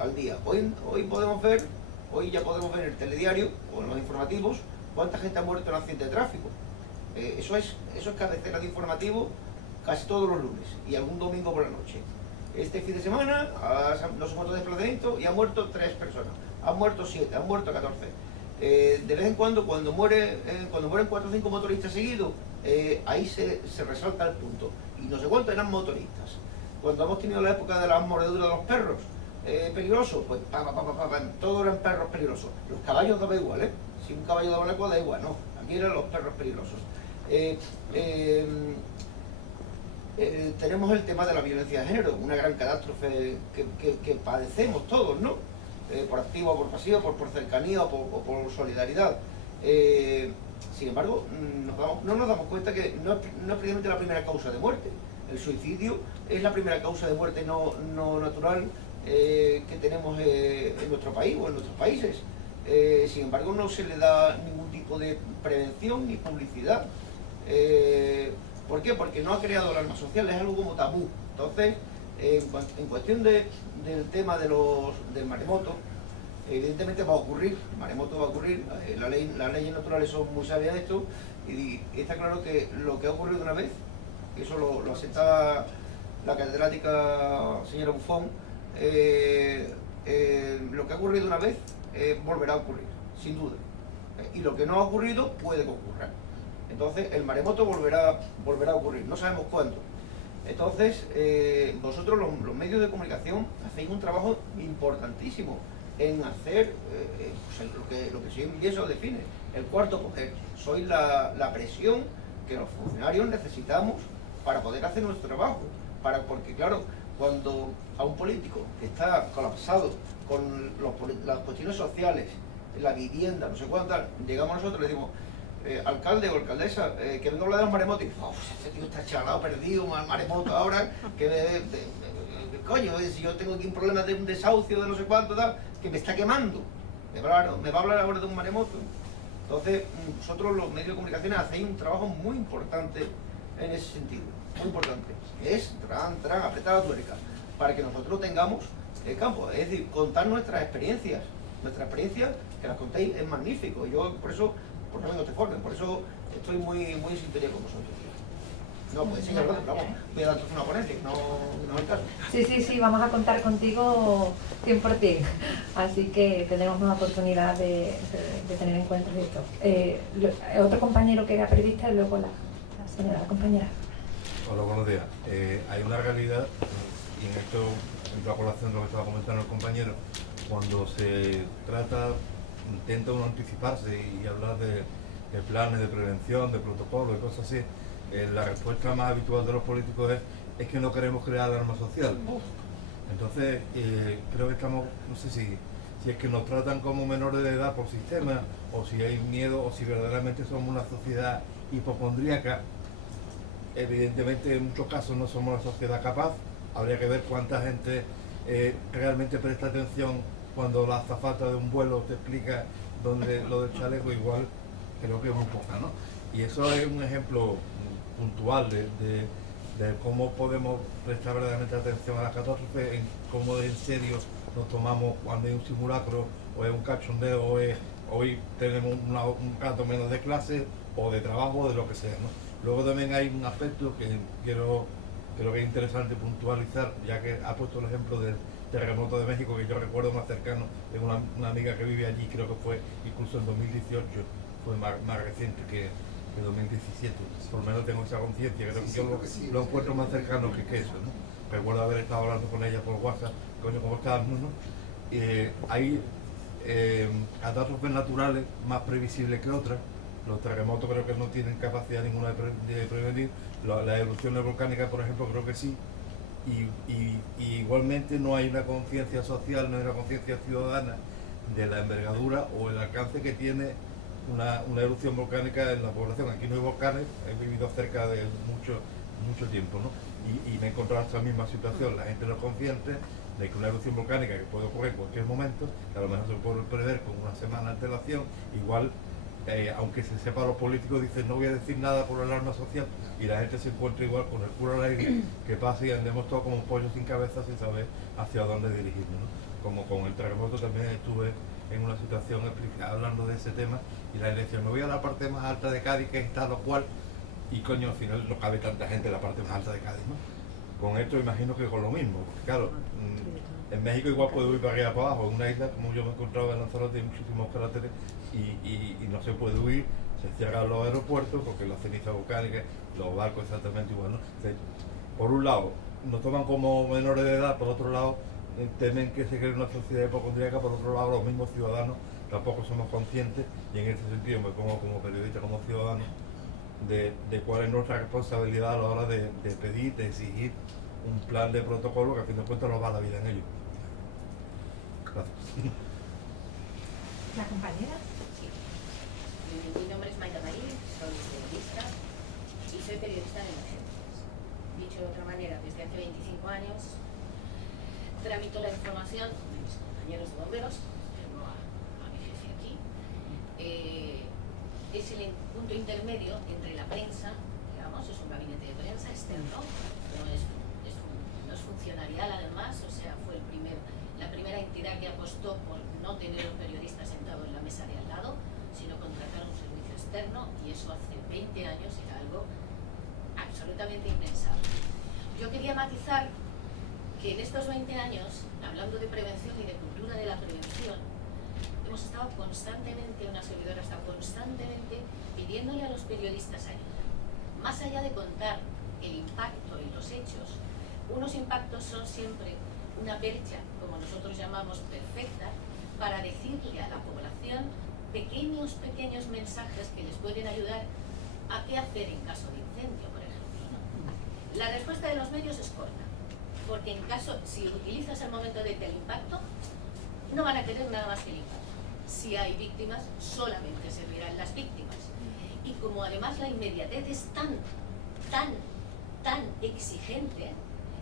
al día. Hoy ya podemos ver en el telediario o en los informativos cuánta gente ha muerto en accidente de tráfico. Eso es cabecera de informativo casi todos los lunes y algún domingo por la noche. Este fin de semana nos hemos dado desplazamiento y han muerto 3 personas, han muerto 7, han muerto 14. De vez en cuando mueren 4 o 5 motoristas seguidos, ahí se resalta el punto. Y no sé cuántos eran motoristas. Cuando hemos tenido la época de las mordeduras de los perros peligrosos, pues todos eran perros peligrosos. Los caballos daba igual, si un caballo daba una coda, da igual, no. Aquí eran los perros peligrosos. Tenemos el tema de la violencia de género, una gran catástrofe que padecemos todos, ¿no? Por activa o por pasiva, por cercanía o por solidaridad. Sin embargo, no nos damos cuenta que no es precisamente la primera causa de muerte. El suicidio es la primera causa de muerte no natural que tenemos en nuestro país o en nuestros países. Sin embargo, no se le da ningún tipo de prevención ni publicidad. ¿Por qué? Porque no ha creado alarma social, es algo como tabú. Entonces, en cuestión del tema del maremoto, evidentemente va a ocurrir, el maremoto va a ocurrir, las leyes naturales son muy sabias de esto, y está claro que lo que ha ocurrido una vez, eso lo acepta la catedrática señora Buffon, lo que ha ocurrido una vez volverá a ocurrir, sin duda, y lo que no ha ocurrido puede que ocurra. Entonces el maremoto volverá a ocurrir, no sabemos cuándo. Entonces vosotros los medios de comunicación hacéis un trabajo importantísimo en hacer pues lo que Sion Yeso define, el cuarto poder. Sois la presión que los funcionarios necesitamos para poder hacer nuestro trabajo. Porque claro, cuando a un político que está colapsado con las cuestiones sociales, la vivienda, no sé cuánto, llegamos nosotros y le decimos alcalde o alcaldesa que venga a hablar de los maremotos y este tío está chalado, perdido, mal maremoto ahora, coño, si yo tengo aquí un problema de un desahucio de no sé cuánto, que me está quemando, me va a hablar ahora de un maremoto. Entonces, vosotros los medios de comunicación hacéis un trabajo muy importante en ese sentido, muy importante, que es apretar la tuerca, para que nosotros tengamos el campo, es decir, contar nuestras experiencias, que las contéis es magnífico. Yo por eso vengo a este foro, por eso estoy muy en sintonía con vosotros. No, pues sí, pero vamos, voy a dar una ponencia, no es el caso. Sí, vamos a contar contigo 100%, así que tenemos más oportunidad de tener encuentros y esto. Otro compañero que era periodista y luego la señora compañera. Hola, buenos días. Hay una realidad, y en esto entra a colación de lo que estaba comentando el compañero, cuando se intenta uno anticiparse y hablar de planes de prevención, de protocolos y cosas así, la respuesta más habitual de los políticos es que no queremos crear alarma social. Entonces, creo que estamos, no sé si es que nos tratan como menores de edad por sistema, o si hay miedo, o si verdaderamente somos una sociedad hipocondríaca. Evidentemente, en muchos casos no somos una sociedad capaz. Habría que ver cuánta gente realmente presta atención cuando la azafata de un vuelo te explica dónde lo del chaleco, igual creo que es muy poca, ¿no? Y eso es un ejemplo puntual de cómo podemos prestar verdaderamente atención a las catástrofes, en cómo en serio nos tomamos cuando hay un simulacro, o es un cachondeo, o es hoy tenemos un rato menos de clase, o de trabajo, o de lo que sea, ¿no? Luego también hay un aspecto que creo que es interesante puntualizar, ya que ha puesto el ejemplo del terremoto de México, que yo recuerdo más cercano, de una amiga que vive allí, creo que fue incluso en 2018, fue más reciente que 2017, por lo menos tengo esa conciencia, creo que yo lo encuentro más cercano que eso, ¿no? Recuerdo haber estado hablando con ella por WhatsApp, coño, ¿cómo estás, no? Hay catástrofes naturales más previsibles que otras. Los terremotos creo que no tienen capacidad ninguna de prevenir. Las erupciones volcánicas, por ejemplo, creo que sí. Y igualmente no hay una conciencia social, no hay una conciencia ciudadana de la envergadura o el alcance que tiene una erupción volcánica en la población. Aquí no hay volcanes, he vivido cerca de mucho tiempo, ¿no? Y me he encontrado esta misma situación. La gente no es consciente de que una erupción volcánica que puede ocurrir en cualquier momento, que a lo mejor se puede prever con una semana de antelación, igual, aunque se sepa, los políticos dicen no voy a decir nada por la alarma social, y la gente se encuentra igual con el culo al aire, que pasa y andemos todos como pollos sin cabeza sin saber hacia dónde dirigirnos, ¿no? Como con el terremoto también estuve en una situación hablando de ese tema, y la gente decía, me voy a la parte más alta de Cádiz, que es tal o cual, y coño, al final no cabe tanta gente en la parte más alta de Cádiz, ¿no? Con esto imagino que con lo mismo, porque claro, en México igual puedo ir para arriba para abajo, en una isla como yo me encontraba en Lanzarote hay muchísimos cráteres y no se puede huir, se cierran los aeropuertos porque las cenizas volcánicas, los barcos exactamente igual, ¿no? Entonces, por un lado nos toman como menores de edad, por otro lado temen que se cree una sociedad hipocondríaca, por otro lado los mismos ciudadanos tampoco somos conscientes, y en ese sentido me pongo como periodista, como ciudadano, de cuál es nuestra responsabilidad a la hora de pedir, de exigir un plan de protocolo que a fin de cuentas nos va la vida en ello. Gracias. ¿La compañera? Sí. Mi nombre es Maida Marí, soy periodista y soy periodista de emergencias. Dicho de otra manera, desde hace 25 años tramito la información de mis compañeros de bomberos, tengo a mi jefe aquí. Es el punto intermedio entre la prensa, digamos, es un gabinete de prensa externo, no es funcionarial además, o sea, fue la primera entidad que apostó por no tener un periodista sentado en la mesa de al lado, sino contratar un servicio externo, y eso hace 20 años era algo absolutamente impensable. Yo quería matizar que en estos 20 años, hablando de prevención y de cultura de la prevención, hemos estado constantemente, una servidora está constantemente pidiéndole a los periodistas ayuda. Más allá de contar el impacto y los hechos, unos impactos son siempre una percha, como nosotros llamamos, perfecta, para decirle a la población pequeños mensajes que les pueden ayudar a qué hacer en caso de incendio, por ejemplo, ¿no? La respuesta de los medios es corta, porque si utilizas el momento del impacto, no van a tener nada más que el impacto. Si hay víctimas, solamente servirán las víctimas. como además la inmediatez es tan exigente,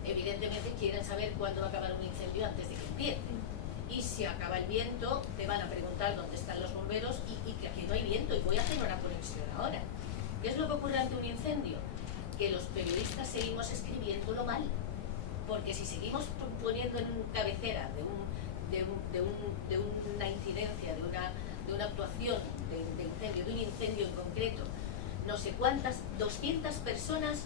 evidentemente quieren saber cuándo va a acabar un incendio antes de que empiece. Y si acaba el viento, te van a preguntar dónde están los bomberos y que aquí no hay viento y voy a hacer una conexión ahora. ¿Qué es lo que ocurre ante un incendio? Que los periodistas seguimos escribiéndolo mal. Porque si seguimos poniendo en cabecera de una incidencia, de una actuación de incendio, de un incendio en concreto, no sé cuántas, 200 personas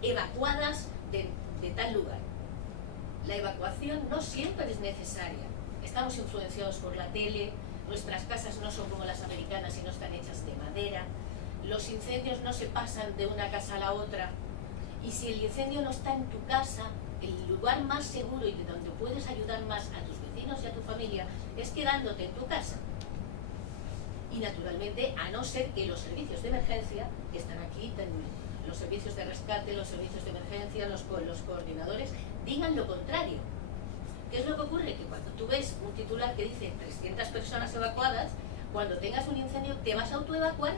evacuadas de tal lugar. La evacuación no siempre es necesaria. Estamos influenciados por la tele, nuestras casas no son como las americanas y no están hechas de madera, los incendios no se pasan de una casa a la otra, y si el incendio no está en tu casa, el lugar más seguro y de donde puedes ayudar más a tus vecinos y a tu familia es quedándote en tu casa. Y naturalmente, a no ser que los servicios de emergencia, que están aquí, los servicios de rescate, los servicios de emergencia, los coordinadores, digan lo contrario. ¿Qué es lo que ocurre? Que cuando tú ves un titular que dice 300 personas evacuadas, cuando tengas un incendio te vas a autoevacuar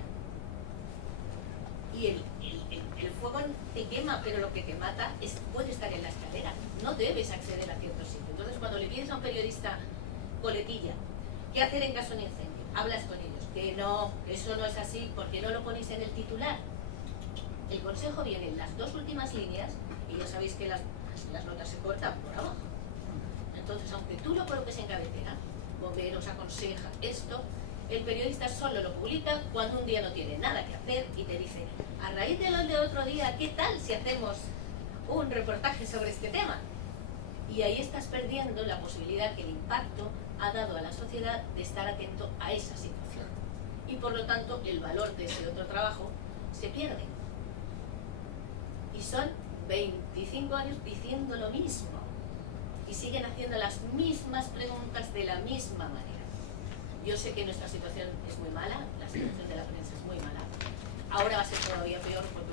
y el fuego te quema, pero lo que te mata puede estar en la escalera. No debes acceder a ciertos sitios. Entonces, cuando le pides a un periodista coletilla qué hacer en caso de incendio, hablas con ellos. Que no, eso no es así, porque no lo ponéis en el titular. El consejo viene en las dos últimas líneas y ya sabéis que las notas se cortan por abajo. Entonces, aunque tú lo coloques en cabecera, bomberos aconseja esto, el periodista solo lo publica cuando un día no tiene nada que hacer y te dice, a raíz de lo de otro día, ¿qué tal si hacemos un reportaje sobre este tema? Y ahí estás perdiendo la posibilidad que el impacto ha dado a la sociedad de estar atento a esa situación. Y por lo tanto, el valor de ese otro trabajo se pierde. Y son 25 años diciendo lo mismo. Y siguen haciendo las mismas preguntas de la misma manera. Yo sé que nuestra situación es muy mala, la situación de la prensa es muy mala. Ahora va a ser todavía peor porque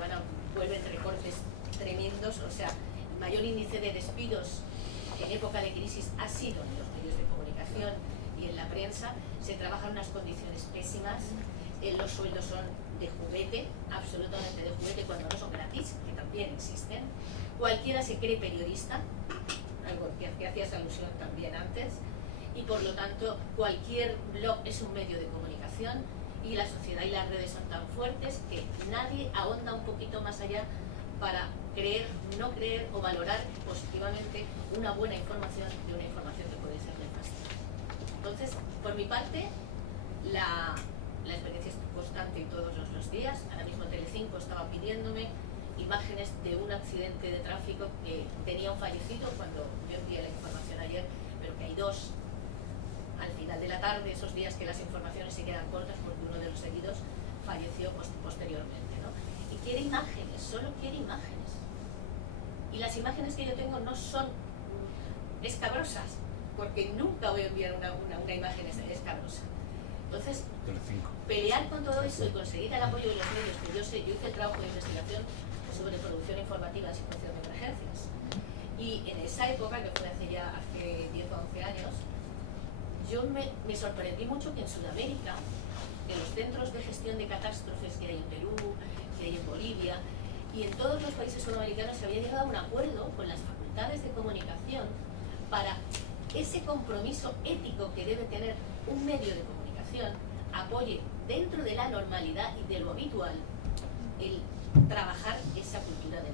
vuelven recortes tremendos. O sea, el mayor índice de despidos en época de crisis ha sido en los medios de comunicación y en la prensa. Se trabajan unas condiciones pésimas, los sueldos son de juguete, absolutamente de juguete, cuando no son gratis, que también existen. Cualquiera se cree periodista, algo que hacías alusión también antes, y por lo tanto cualquier blog es un medio de comunicación y la sociedad y las redes son tan fuertes que nadie ahonda un poquito más allá para creer, no creer o valorar positivamente una buena información de una información que puede ser nefasta. Entonces, por mi parte, la experiencia es constante y todos los días. Ahora mismo Telecinco estaba pidiéndome imágenes de un accidente de tráfico que tenía un fallecido cuando yo envié la información ayer, pero que hay dos al final de la tarde, esos días que las informaciones se quedan cortas porque uno de los heridos falleció posteriormente, ¿no? Y quiere imágenes, solo quiere imágenes. Y las imágenes que yo tengo no son escabrosas, porque nunca voy a enviar una imagen escabrosa. Entonces, pelear con todo eso y conseguir el apoyo de los medios, que yo hice el trabajo de investigación sobre producción informativa en situación de emergencias. Y en esa época, que fue hace 10 o 11 años, yo me sorprendí mucho que en Sudamérica, en los centros de gestión de catástrofes que hay en Perú, que hay en Bolivia, y en todos los países sudamericanos se había llegado a un acuerdo con las facultades de comunicación para ese compromiso ético que debe tener un medio de comunicación, apoye dentro de la normalidad y de lo habitual el trabajar esa cultura de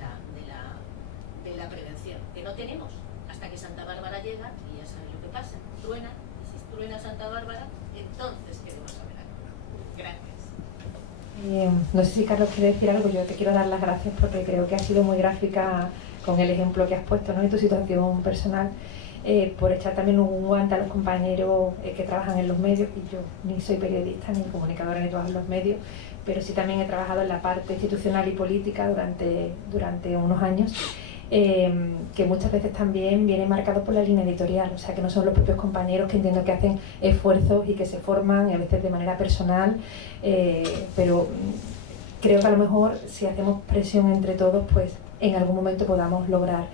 la prevención, que no tenemos hasta que Santa Bárbara llega y ya sabes lo que pasa, truena, y si truena Santa Bárbara, entonces queremos saber algo. Gracias. No sé si Carlos quiere decir algo. Yo te quiero dar las gracias porque creo que has sido muy gráfica con el ejemplo que has puesto, ¿no?, en tu situación personal, por echar también un guante a los compañeros que trabajan en los medios. Y yo ni soy periodista ni comunicadora ni trabajo en los medios, pero sí también he trabajado en la parte institucional y política durante unos años, que muchas veces también viene marcado por la línea editorial, o sea que no son los propios compañeros, que entiendo que hacen esfuerzos y que se forman, y a veces de manera personal, pero creo que a lo mejor si hacemos presión entre todos, pues en algún momento podamos lograr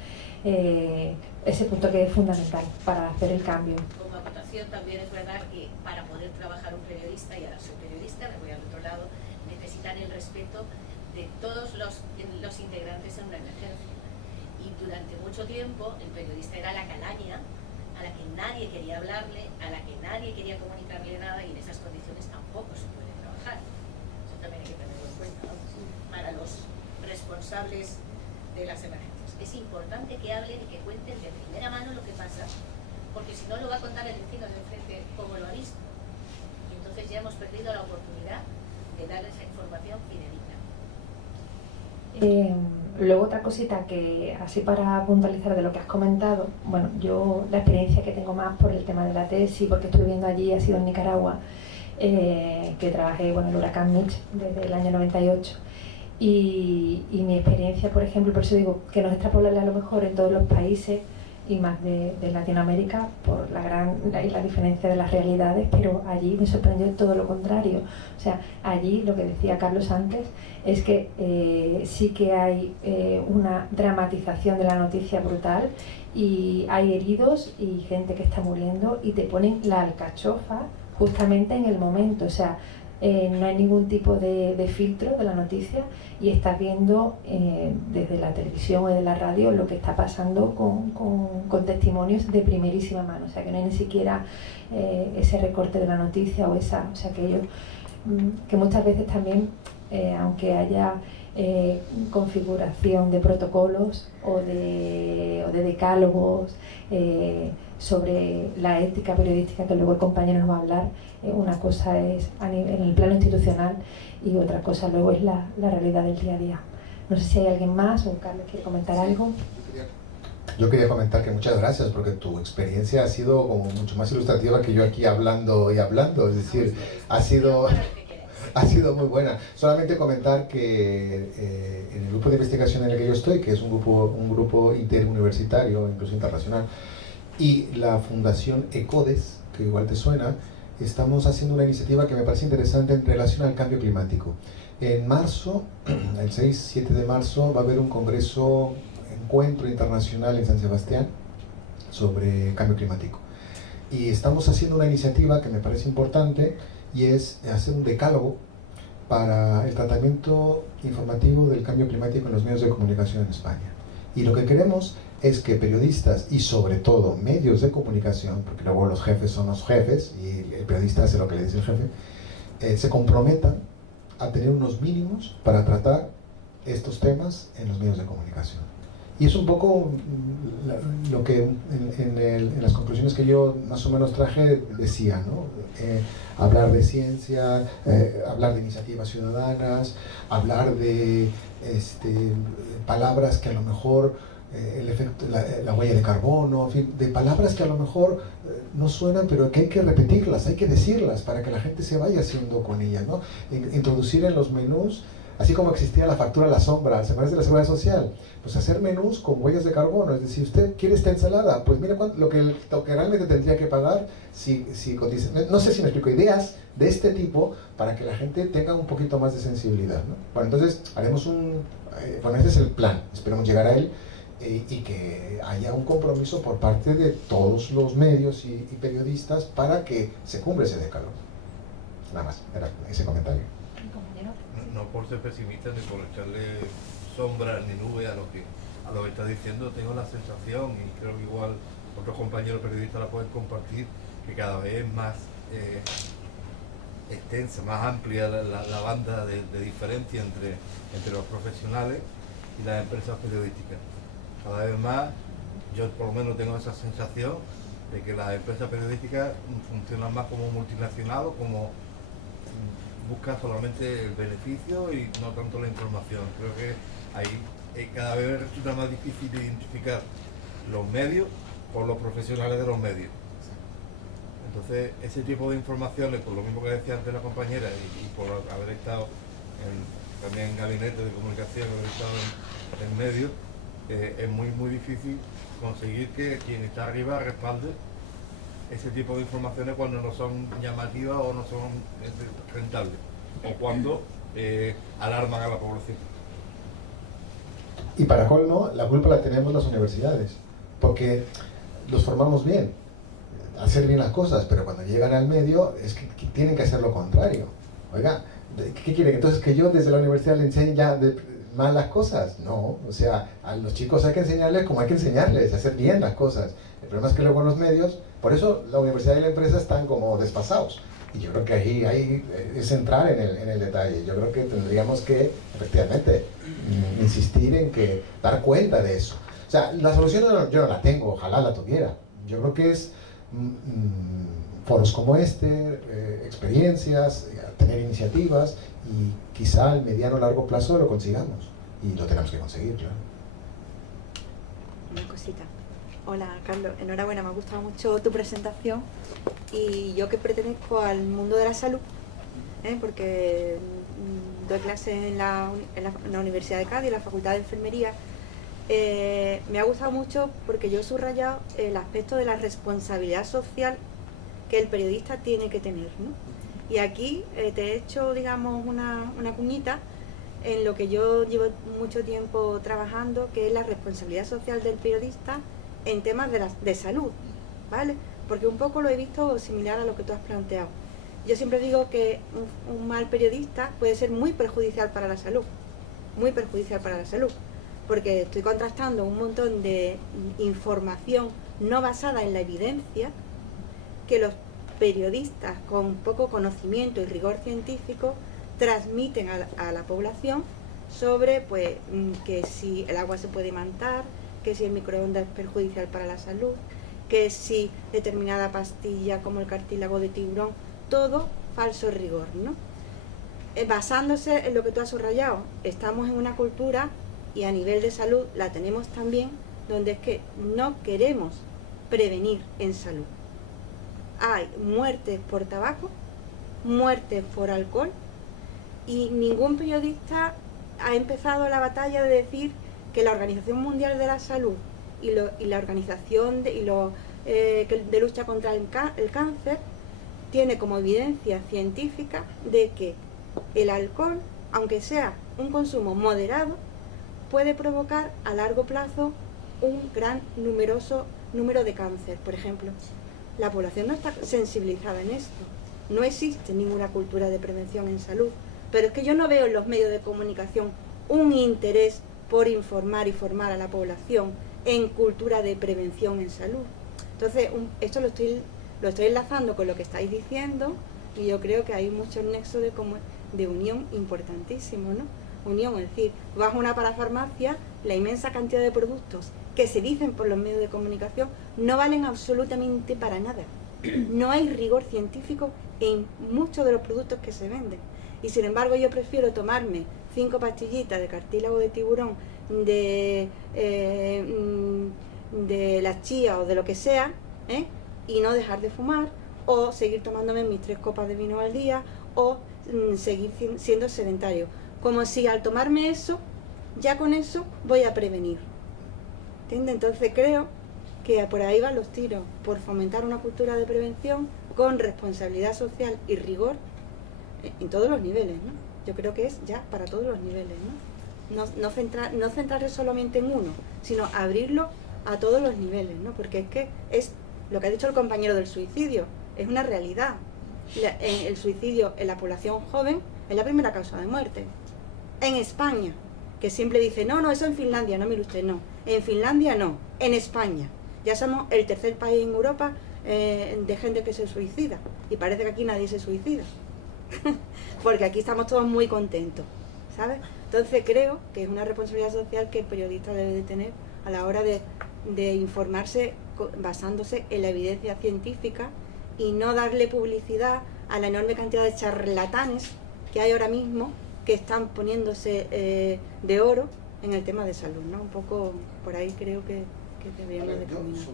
ese punto que es fundamental para hacer el cambio. Como acotación también es verdad que para poder trabajar un periodista, y ahora soy periodista, me voy al otro lado, necesitan el respeto de todos los integrantes en una emergencia. Y durante mucho tiempo el periodista era la calaña a la que nadie quería hablarle, a la que nadie quería comunicarle nada, y en esas condiciones tampoco se puede trabajar. Eso también hay que tenerlo en cuenta, ¿no? Para los responsables de las emergencias. Es importante que hablen y que cuenten de primera mano lo que pasa, porque si no lo va a contar el vecino de enfrente como lo ha visto. Y entonces ya hemos perdido la oportunidad de dar esa información fidedigna. Luego otra cosita que, así para puntualizar de lo que has comentado, bueno, yo la experiencia que tengo más por el tema de la tesis, porque estuve viviendo allí, ha sido en Nicaragua, que trabajé, bueno, el huracán Mitch desde el año 98, y mi experiencia, por ejemplo, por eso digo que no es extrapolable a lo mejor en todos los países y más de Latinoamérica por la diferencia de las realidades, pero allí me sorprendió todo lo contrario. O sea, allí lo que decía Carlos antes es que sí que hay una dramatización de la noticia brutal, y hay heridos y gente que está muriendo, y te ponen la alcachofa justamente en el momento. O sea, no hay ningún tipo de filtro de la noticia, y estás viendo desde la televisión o de la radio lo que está pasando con testimonios de primerísima mano. O sea, que no hay ni siquiera ese recorte de la noticia o sea, que ellos, que muchas veces también, aunque haya configuración de protocolos o de decálogos sobre la ética periodística, que luego el compañero nos va a hablar, una cosa es en el plano institucional y otra cosa luego es la realidad del día a día. No sé si hay alguien más o Carlos quiere comentar algo. Yo quería comentar que muchas gracias, porque tu experiencia ha sido como mucho más ilustrativa que yo aquí hablando y hablando, es decir, ha sido muy buena. Solamente comentar que en el grupo de investigación en el que yo estoy, que es un grupo interuniversitario, incluso internacional, y la Fundación ECODES, que igual te suena, estamos haciendo una iniciativa que me parece interesante en relación al cambio climático. En marzo, el 6-7 de marzo, va a haber un encuentro internacional en San Sebastián sobre cambio climático. Y estamos haciendo una iniciativa que me parece importante, y es hacer un decálogo para el tratamiento informativo del cambio climático en los medios de comunicación en España. Y lo que queremos es que periodistas y sobre todo medios de comunicación, porque luego los jefes son los jefes y el periodista hace lo que le dice el jefe, se comprometan a tener unos mínimos para tratar estos temas en los medios de comunicación. Y es un poco lo que en las conclusiones que yo más o menos traje decía, ¿no? Hablar de ciencia, hablar de iniciativas ciudadanas, hablar de palabras que a lo mejor el efecto, la huella de carbono, en fin, de palabras que a lo mejor no suenan, pero que hay que repetirlas, hay que decirlas para que la gente se vaya haciendo con ellas, ¿no? Introducir en los menús, así como existía la factura a la sombra, se parece a la seguridad social, pues hacer menús con huellas de carbono. Es decir, usted quiere esta ensalada, pues mire lo que realmente tendría que pagar si cotiza. No sé si me explico, ideas de este tipo para que la gente tenga un poquito más de sensibilidad, ¿no? Bueno, entonces haremos bueno, ese es el plan, esperemos llegar a él, y que haya un compromiso por parte de todos los medios y periodistas para que se cumpla ese decálogo. Nada más, era ese comentario. No por ser pesimista ni por echarle sombra ni nube a lo que está diciendo, tengo la sensación, y creo que igual otros compañeros periodistas la pueden compartir, que cada vez es más extensa, más amplia la banda de diferencia entre los profesionales y las empresas periodísticas. Cada vez más, yo por lo menos tengo esa sensación de que las empresas periodísticas funcionan más como multinacionales, como busca solamente el beneficio y no tanto la información. Creo que ahí cada vez resulta más difícil identificar los medios con los profesionales de los medios. Entonces, ese tipo de informaciones, por lo mismo que decía antes la compañera, y por haber estado también en gabinete de comunicación, haber estado en medios, es muy difícil conseguir que quien está arriba respalde ese tipo de informaciones cuando no son llamativas o no son rentables, o cuando alarman a la población. Y para colmo, la culpa la tenemos las universidades, porque los formamos bien, hacer bien las cosas, pero cuando llegan al medio es que tienen que hacer lo contrario. Oiga, ¿Qué quieren? Entonces, que yo desde la universidad le enseñe ya mal las cosas. No, o sea, a los chicos hay que enseñarles como hay que enseñarles, hacer bien las cosas. El problema es que luego los medios, por eso la universidad y la empresa están como desfasados. Y yo creo que ahí es entrar en el detalle. Yo creo que tendríamos que, efectivamente, insistir en que dar cuenta de eso. O sea, la solución yo no la tengo, ojalá la tuviera. Yo creo que es foros como este, experiencias, tener iniciativas, y quizá al mediano o largo plazo lo consigamos. Y lo tenemos que conseguir, claro. Una cosita. Hola, Carlos. Enhorabuena, me ha gustado mucho tu presentación. Y yo que pertenezco al mundo de la salud, porque doy clases en la Universidad de Cádiz, en la Facultad de Enfermería, me ha gustado mucho porque yo he subrayado el aspecto de la responsabilidad social que el periodista tiene que tener, ¿no? Y aquí te he hecho, digamos, una cuñita en lo que yo llevo mucho tiempo trabajando, que es la responsabilidad social del periodista en temas de salud, ¿vale? Porque un poco lo he visto similar a lo que tú has planteado. Yo siempre digo que un mal periodista puede ser muy perjudicial para la salud, porque estoy contrastando un montón de información no basada en la evidencia que los periodistas con poco conocimiento y rigor científico transmiten a la población sobre, pues, que si el agua se puede imantar, que si el microondas es perjudicial para la salud, que si determinada pastilla como el cartílago de tiburón, todo falso rigor, ¿no? Basándose en lo que tú has subrayado, estamos en una cultura, y a nivel de salud la tenemos también, donde es que no queremos prevenir en salud. Hay muertes por tabaco, muertes por alcohol, y ningún periodista ha empezado la batalla de decir que la Organización Mundial de la Salud y la Organización de lucha contra el cáncer tiene como evidencia científica de que el alcohol, aunque sea un consumo moderado, puede provocar a largo plazo un gran número de cáncer. Por ejemplo, la población no está sensibilizada en esto. No existe ninguna cultura de prevención en salud. Pero es que yo no veo en los medios de comunicación un interés por informar y formar a la población en cultura de prevención en salud. Entonces, esto lo estoy enlazando con lo que estáis diciendo, y yo creo que hay muchos nexos de unión importantísimos, ¿no? Unión, es decir, vas a una parafarmacia, la inmensa cantidad de productos que se dicen por los medios de comunicación no valen absolutamente para nada. No hay rigor científico en muchos de los productos que se venden. Y sin embargo yo prefiero tomarme 5 pastillitas de cartílago de tiburón, de la chía o de lo que sea, y no dejar de fumar, o seguir tomándome mis 3 copas de vino al día, o seguir siendo sedentario. Como si al tomarme eso, ya con eso voy a prevenir. ¿Entiendes? Entonces creo que por ahí van los tiros, por fomentar una cultura de prevención con responsabilidad social y rigor en todos los niveles, ¿no? Yo creo que es ya para todos los niveles, ¿no? No centrarse solamente en uno, sino abrirlo a todos los niveles, ¿no? Porque es que es lo que ha dicho el compañero del suicidio, es una realidad. El suicidio en la población joven es la primera causa de muerte. En España, que siempre dice, no, eso en Finlandia, no, mire usted, no. En Finlandia no, en España. Ya somos el tercer país en Europa de gente que se suicida. Y parece que aquí nadie se suicida. Porque aquí estamos todos muy contentos, ¿sabes? Entonces creo que es una responsabilidad social que el periodista debe de tener a la hora de informarse basándose en la evidencia científica y no darle publicidad a la enorme cantidad de charlatanes que hay ahora mismo que están poniéndose de oro en el tema de salud, ¿no? Un poco por ahí creo que deberíamos de caminar.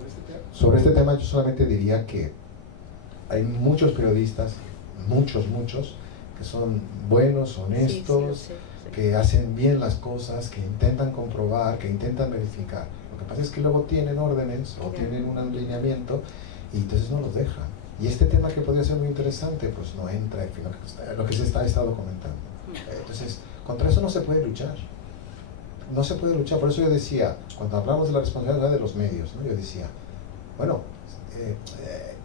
Sobre este tema yo solamente diría que hay muchos periodistas, muchos, que son buenos, honestos, sí, que hacen bien las cosas, que intentan comprobar, que intentan verificar. Lo que pasa es que luego tienen órdenes o tienen un alineamiento y entonces no los dejan. Y este tema que podría ser muy interesante, pues no entra en fin, lo que se ha estado comentando. Entonces, contra eso no se puede luchar. No se puede luchar. Por eso yo decía, cuando hablamos de la responsabilidad de los medios, ¿no? Yo decía, bueno,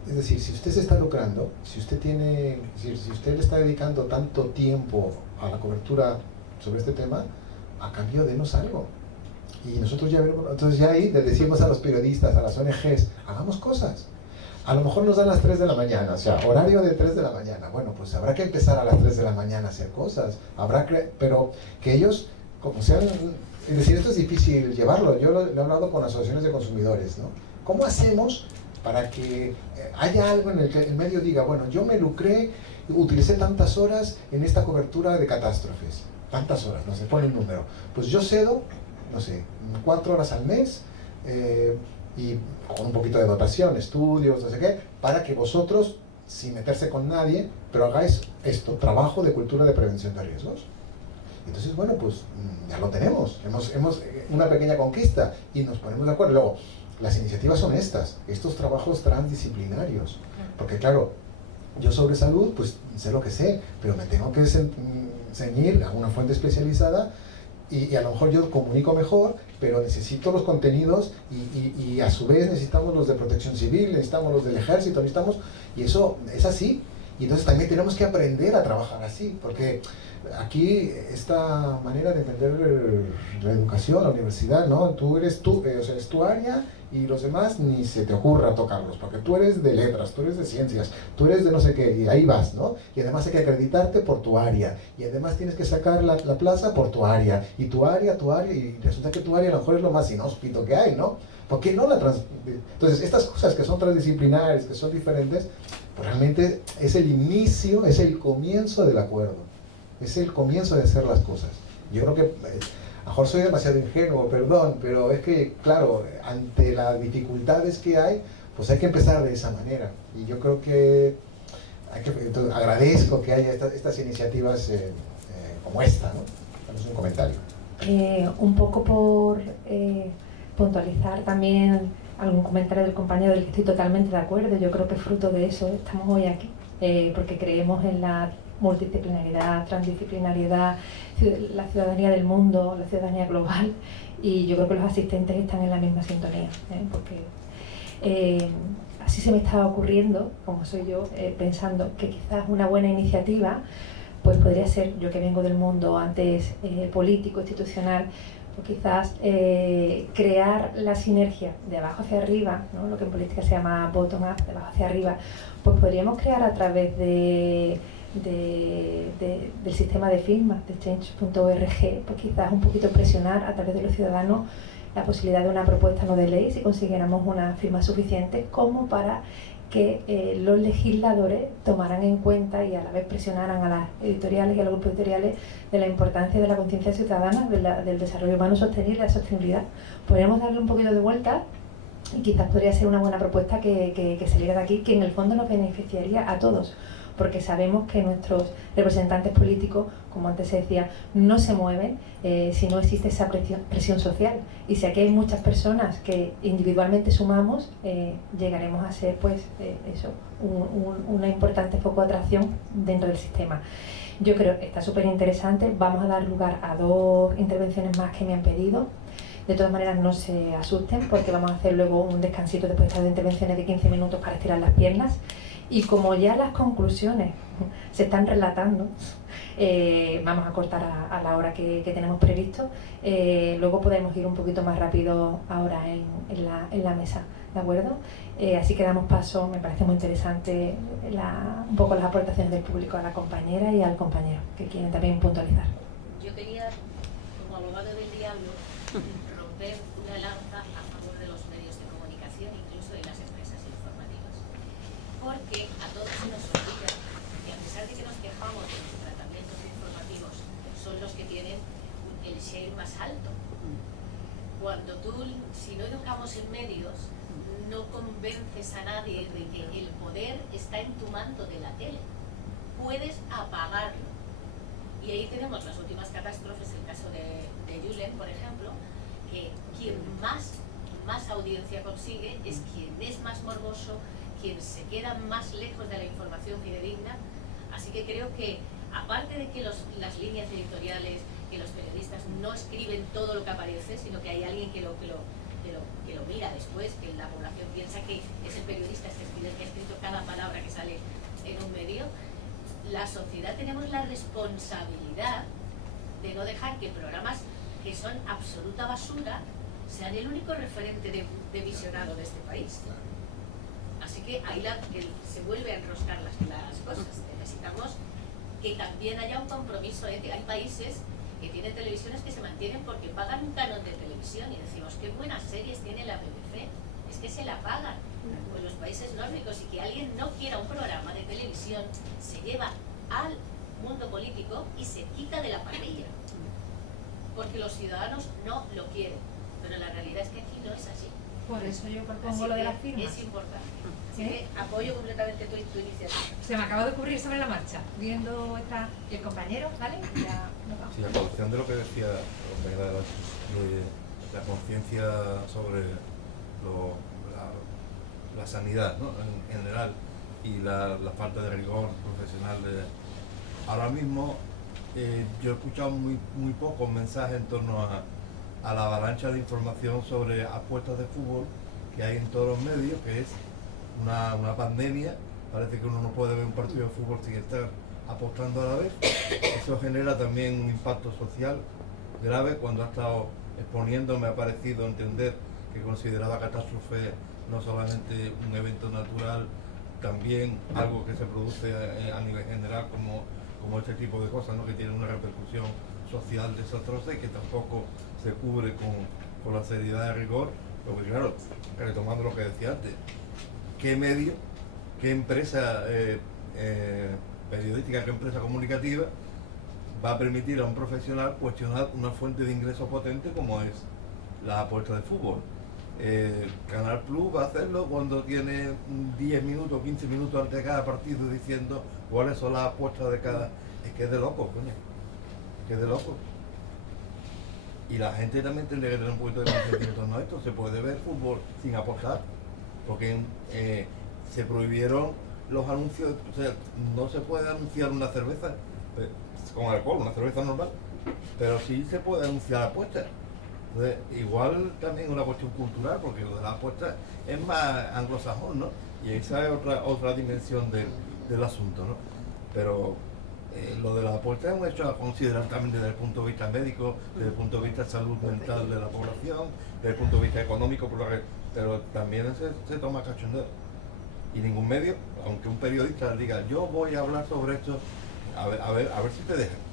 es decir, si usted se está lucrando, si usted le está dedicando tanto tiempo a la cobertura sobre este tema, a cambio denos algo. Y nosotros ya veremos, entonces ya ahí le decimos a los periodistas, a las ONGs, hagamos cosas. A lo mejor nos dan las 3 de la mañana, o sea, horario de 3 de la mañana. Bueno, pues habrá que empezar a las 3 de la mañana a hacer cosas. Pero que ellos, como sean, es decir, esto es difícil llevarlo. Yo lo he hablado con asociaciones de consumidores, ¿no? ¿Cómo hacemos para que haya algo en el que el medio diga, bueno, yo me lucré, utilicé tantas horas en esta cobertura de catástrofes? Tantas horas, no sé, pone un número. Pues yo cedo, no sé, 4 horas al mes, y con un poquito de dotación, estudios, no sé qué, para que vosotros, sin meterse con nadie, pero hagáis esto, trabajo de cultura de prevención de riesgos. Entonces, bueno, pues ya lo tenemos, hemos una pequeña conquista y nos ponemos de acuerdo. Luego, las iniciativas son estos trabajos transdisciplinarios, porque claro, yo sobre salud, pues sé lo que sé, pero me tengo que ceñir a una fuente especializada y a lo mejor yo comunico mejor, pero necesito los contenidos y a su vez necesitamos los de protección civil, necesitamos los del ejército, y eso es así. Y entonces también tenemos que aprender a trabajar así, porque aquí esta manera de entender la educación, la universidad, ¿no? Es tu área y los demás ni se te ocurra tocarlos, porque tú eres de letras, tú eres de ciencias, tú eres de no sé qué, y ahí vas, ¿no? Y además hay que acreditarte por tu área, y además tienes que sacar la plaza por tu área, y tu área, y resulta que tu área a lo mejor es lo más inhóspito que hay, ¿no? ¿Por qué no Entonces, estas cosas que son transdisciplinares, que son diferentes, pues realmente es el inicio, es el comienzo del acuerdo, es el comienzo de hacer las cosas. Yo creo que, a lo mejor soy demasiado ingenuo, perdón, pero es que, claro, ante las dificultades que hay, pues hay que empezar de esa manera. Y yo creo que, entonces, agradezco que haya estas iniciativas como esta, ¿no? Es un comentario. Un poco por puntualizar también algún comentario del compañero del que estoy totalmente de acuerdo. Yo creo que fruto de eso estamos hoy aquí, porque creemos en la multidisciplinaridad, transdisciplinariedad, la ciudadanía del mundo, la ciudadanía global, y yo creo que los asistentes están en la misma sintonía, porque así se me estaba ocurriendo, como soy yo, pensando que quizás una buena iniciativa pues podría ser, yo que vengo del mundo antes político, institucional, pues quizás crear la sinergia de abajo hacia arriba, ¿no? Lo que en política se llama bottom-up, de abajo hacia arriba, pues podríamos crear a través del sistema de firmas, de change.org, pues quizás un poquito presionar a través de los ciudadanos la posibilidad de una propuesta no de ley, si consiguiéramos una firma suficiente como para que los legisladores tomaran en cuenta y a la vez presionaran a las editoriales y a los grupos editoriales de la importancia de la conciencia ciudadana, del desarrollo humano sostenible, de la sostenibilidad. Podríamos darle un poquito de vuelta y quizás podría ser una buena propuesta que saliera de aquí, que en el fondo nos beneficiaría a todos, porque sabemos que nuestros representantes políticos, como antes se decía, no se mueven si no existe esa presión social. Y si aquí hay muchas personas que individualmente sumamos, llegaremos a ser pues una importante foco de atracción dentro del sistema. Yo creo que está súper interesante. Vamos a dar lugar a 2 intervenciones más que me han pedido. De todas maneras, no se asusten, porque vamos a hacer luego un descansito después de estas intervenciones de 15 minutos para estirar las piernas. Y como ya las conclusiones se están relatando, vamos a cortar a la hora que tenemos previsto, luego podemos ir un poquito más rápido ahora en la mesa, ¿de acuerdo? Así que damos paso, me parece muy interesante un poco las aportaciones del público a la compañera y al compañero, que quieren también puntualizar. Yo quería, como abogado del diablo, romper una lanza a favor de los medios de comunicación, incluso de las empresas informativas. Porque a todos se nos olvida que, a pesar de que nos quejamos de los tratamientos informativos, son los que tienen el share más alto. Cuando si no educamos en medios, no convences a nadie de que el poder está en tu mando de la tele. Puedes apagarlo. Y ahí tenemos las últimas catástrofes, el caso de Julen, por ejemplo, que quien más audiencia consigue es quien es más morboso, quien se queda más lejos de la información fidedigna. Así que creo que, aparte de que las líneas editoriales, que los periodistas no escriben todo lo que aparece, sino que hay alguien que lo que lo mira después, que la población piensa que es el periodista el que ha escrito cada palabra que sale en un medio, la sociedad tenemos la responsabilidad de no dejar que programas que son absoluta basura sean el único referente de visionado de este país. Así que ahí que se vuelve a enroscar las cosas. Necesitamos que también haya un compromiso ético. Hay países que tienen televisiones que se mantienen porque pagan un canon de televisión y decimos, qué buenas series tiene la BBC, es que se la pagan. Pues los países nórdicos, y que alguien no quiera un programa de televisión se lleva al mundo político y se quita de la parrilla, porque los ciudadanos no lo quieren, pero la realidad es que aquí no es así. Por eso yo propongo lo de las firmas. Es importante. Así que apoyo completamente tu iniciativa. Se me acaba de ocurrir sobre la marcha, viendo esta... Y el compañero, ¿vale? Ya nos vamos. Sí, a colación de lo que decía la conciencia sobre la sanidad, ¿no? En general, y la falta de rigor profesional. Ahora mismo yo he escuchado muy pocos mensajes en torno a la avalancha de información sobre apuestas de fútbol que hay en todos los medios, que es una pandemia. Parece que uno no puede ver un partido de fútbol sin estar apostando a la vez. Eso genera también un impacto social grave. Cuando ha estado exponiendo me ha parecido entender que consideraba catástrofe no solamente un evento natural, también algo que se produce a nivel general como este tipo de cosas, ¿no? Que tiene una repercusión social desastrosa y que tampoco se cubre con la seriedad de rigor. Porque claro, retomando lo que decía antes, ¿qué medio, qué empresa periodística, qué empresa comunicativa va a permitir a un profesional cuestionar una fuente de ingreso potente como es la apuesta de fútbol? Canal Plus va a hacerlo cuando tiene 10 minutos, 15 minutos antes de cada partido diciendo cuáles son las apuestas de cada... Es que es de loco, coño. Que es de loco. Y la gente también tendría que tener un poquito de conciencia en torno a esto. Se puede ver fútbol sin apostar, porque se prohibieron los anuncios. O sea, no se puede anunciar una cerveza con alcohol, una cerveza normal, pero sí se puede anunciar apuestas. Entonces, igual también una cuestión cultural, porque lo de la apuesta es más anglosajón, ¿no? Y esa es otra dimensión del asunto, ¿no? Pero lo de la apuesta es un hecho a considerar también desde el punto de vista médico, desde el punto de vista de salud mental de la población, desde el punto de vista económico, pero también se toma cachondeo. Y ningún medio, aunque un periodista diga, yo voy a hablar sobre esto, a ver si te dejan.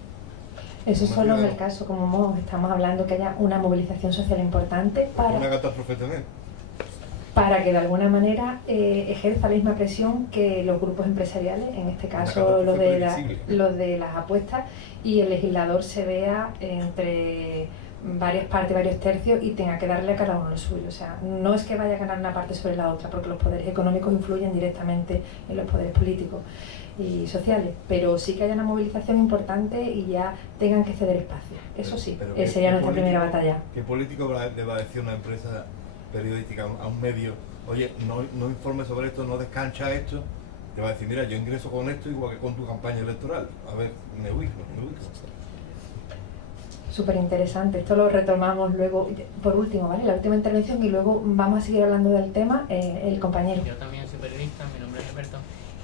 Eso solo en el caso, como estamos hablando, que haya una movilización social importante Una catástrofe también. Para que de alguna manera ejerza la misma presión que los grupos empresariales, en este caso los de las apuestas, y el legislador se vea entre varias partes, varios tercios, y tenga que darle a cada uno lo suyo. O sea, no es que vaya a ganar una parte sobre la otra, porque los poderes económicos influyen directamente en los poderes políticos y sociales, pero sí que haya una movilización importante y ya tengan que ceder espacio. Eso sí, sería nuestra primera batalla. ¿Qué político le va a decir a una empresa periodística, a un medio, oye, no informe sobre esto, no descancha esto? Te va a decir, mira, yo ingreso con esto igual que con tu campaña electoral. A ver, me ubico. Súper interesante, esto lo retomamos luego, por último, ¿vale? La última intervención, y luego vamos a seguir hablando del tema, el compañero. Yo también soy periodista, mi nombre es Roberto,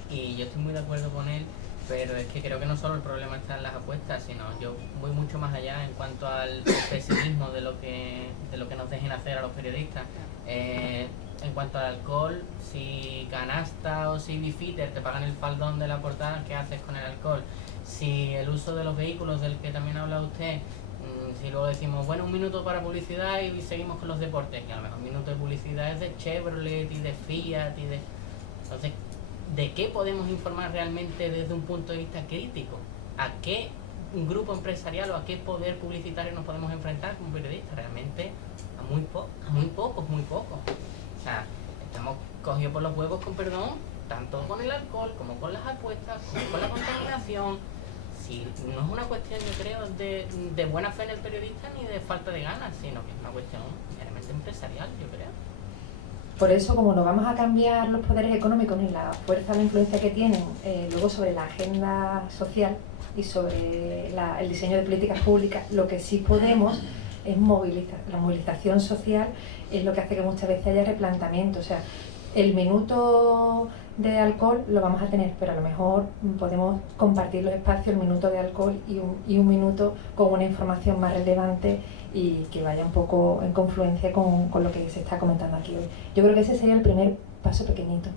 y yo estoy muy de acuerdo con él, pero es que creo que no solo el problema está en las apuestas, sino yo voy mucho más allá en cuanto al pesimismo de lo que nos dejen hacer a los periodistas. En cuanto al alcohol, si Canasta o si Bifitter te pagan el faldón de la portada, ¿qué haces con el alcohol? Si el uso de los vehículos, del que también habla usted, si luego decimos, bueno, un minuto para publicidad y seguimos con los deportes, que a lo mejor un minuto de publicidad es de Chevrolet y de Fiat y de... Entonces, ¿de qué podemos informar realmente desde un punto de vista crítico? ¿A qué grupo empresarial o a qué poder publicitario nos podemos enfrentar como periodistas? Realmente a muy pocos. O sea, estamos cogidos por los huevos, con perdón, tanto con el alcohol como con las apuestas, como con la contaminación. Si no es una cuestión, yo creo, de buena fe en el periodista ni de falta de ganas, sino que es una cuestión meramente empresarial, yo creo. Por eso, como no vamos a cambiar los poderes económicos ni la fuerza o la influencia que tienen luego sobre la agenda social y sobre el diseño de políticas públicas, lo que sí podemos es la movilización social es lo que hace que muchas veces haya replanteamiento. O sea, el minuto de alcohol lo vamos a tener, pero a lo mejor podemos compartir los espacios, el minuto de alcohol y un minuto con una información más relevante y que vaya un poco en confluencia con lo que se está comentando aquí hoy. Yo creo que ese sería el primer paso pequeñito.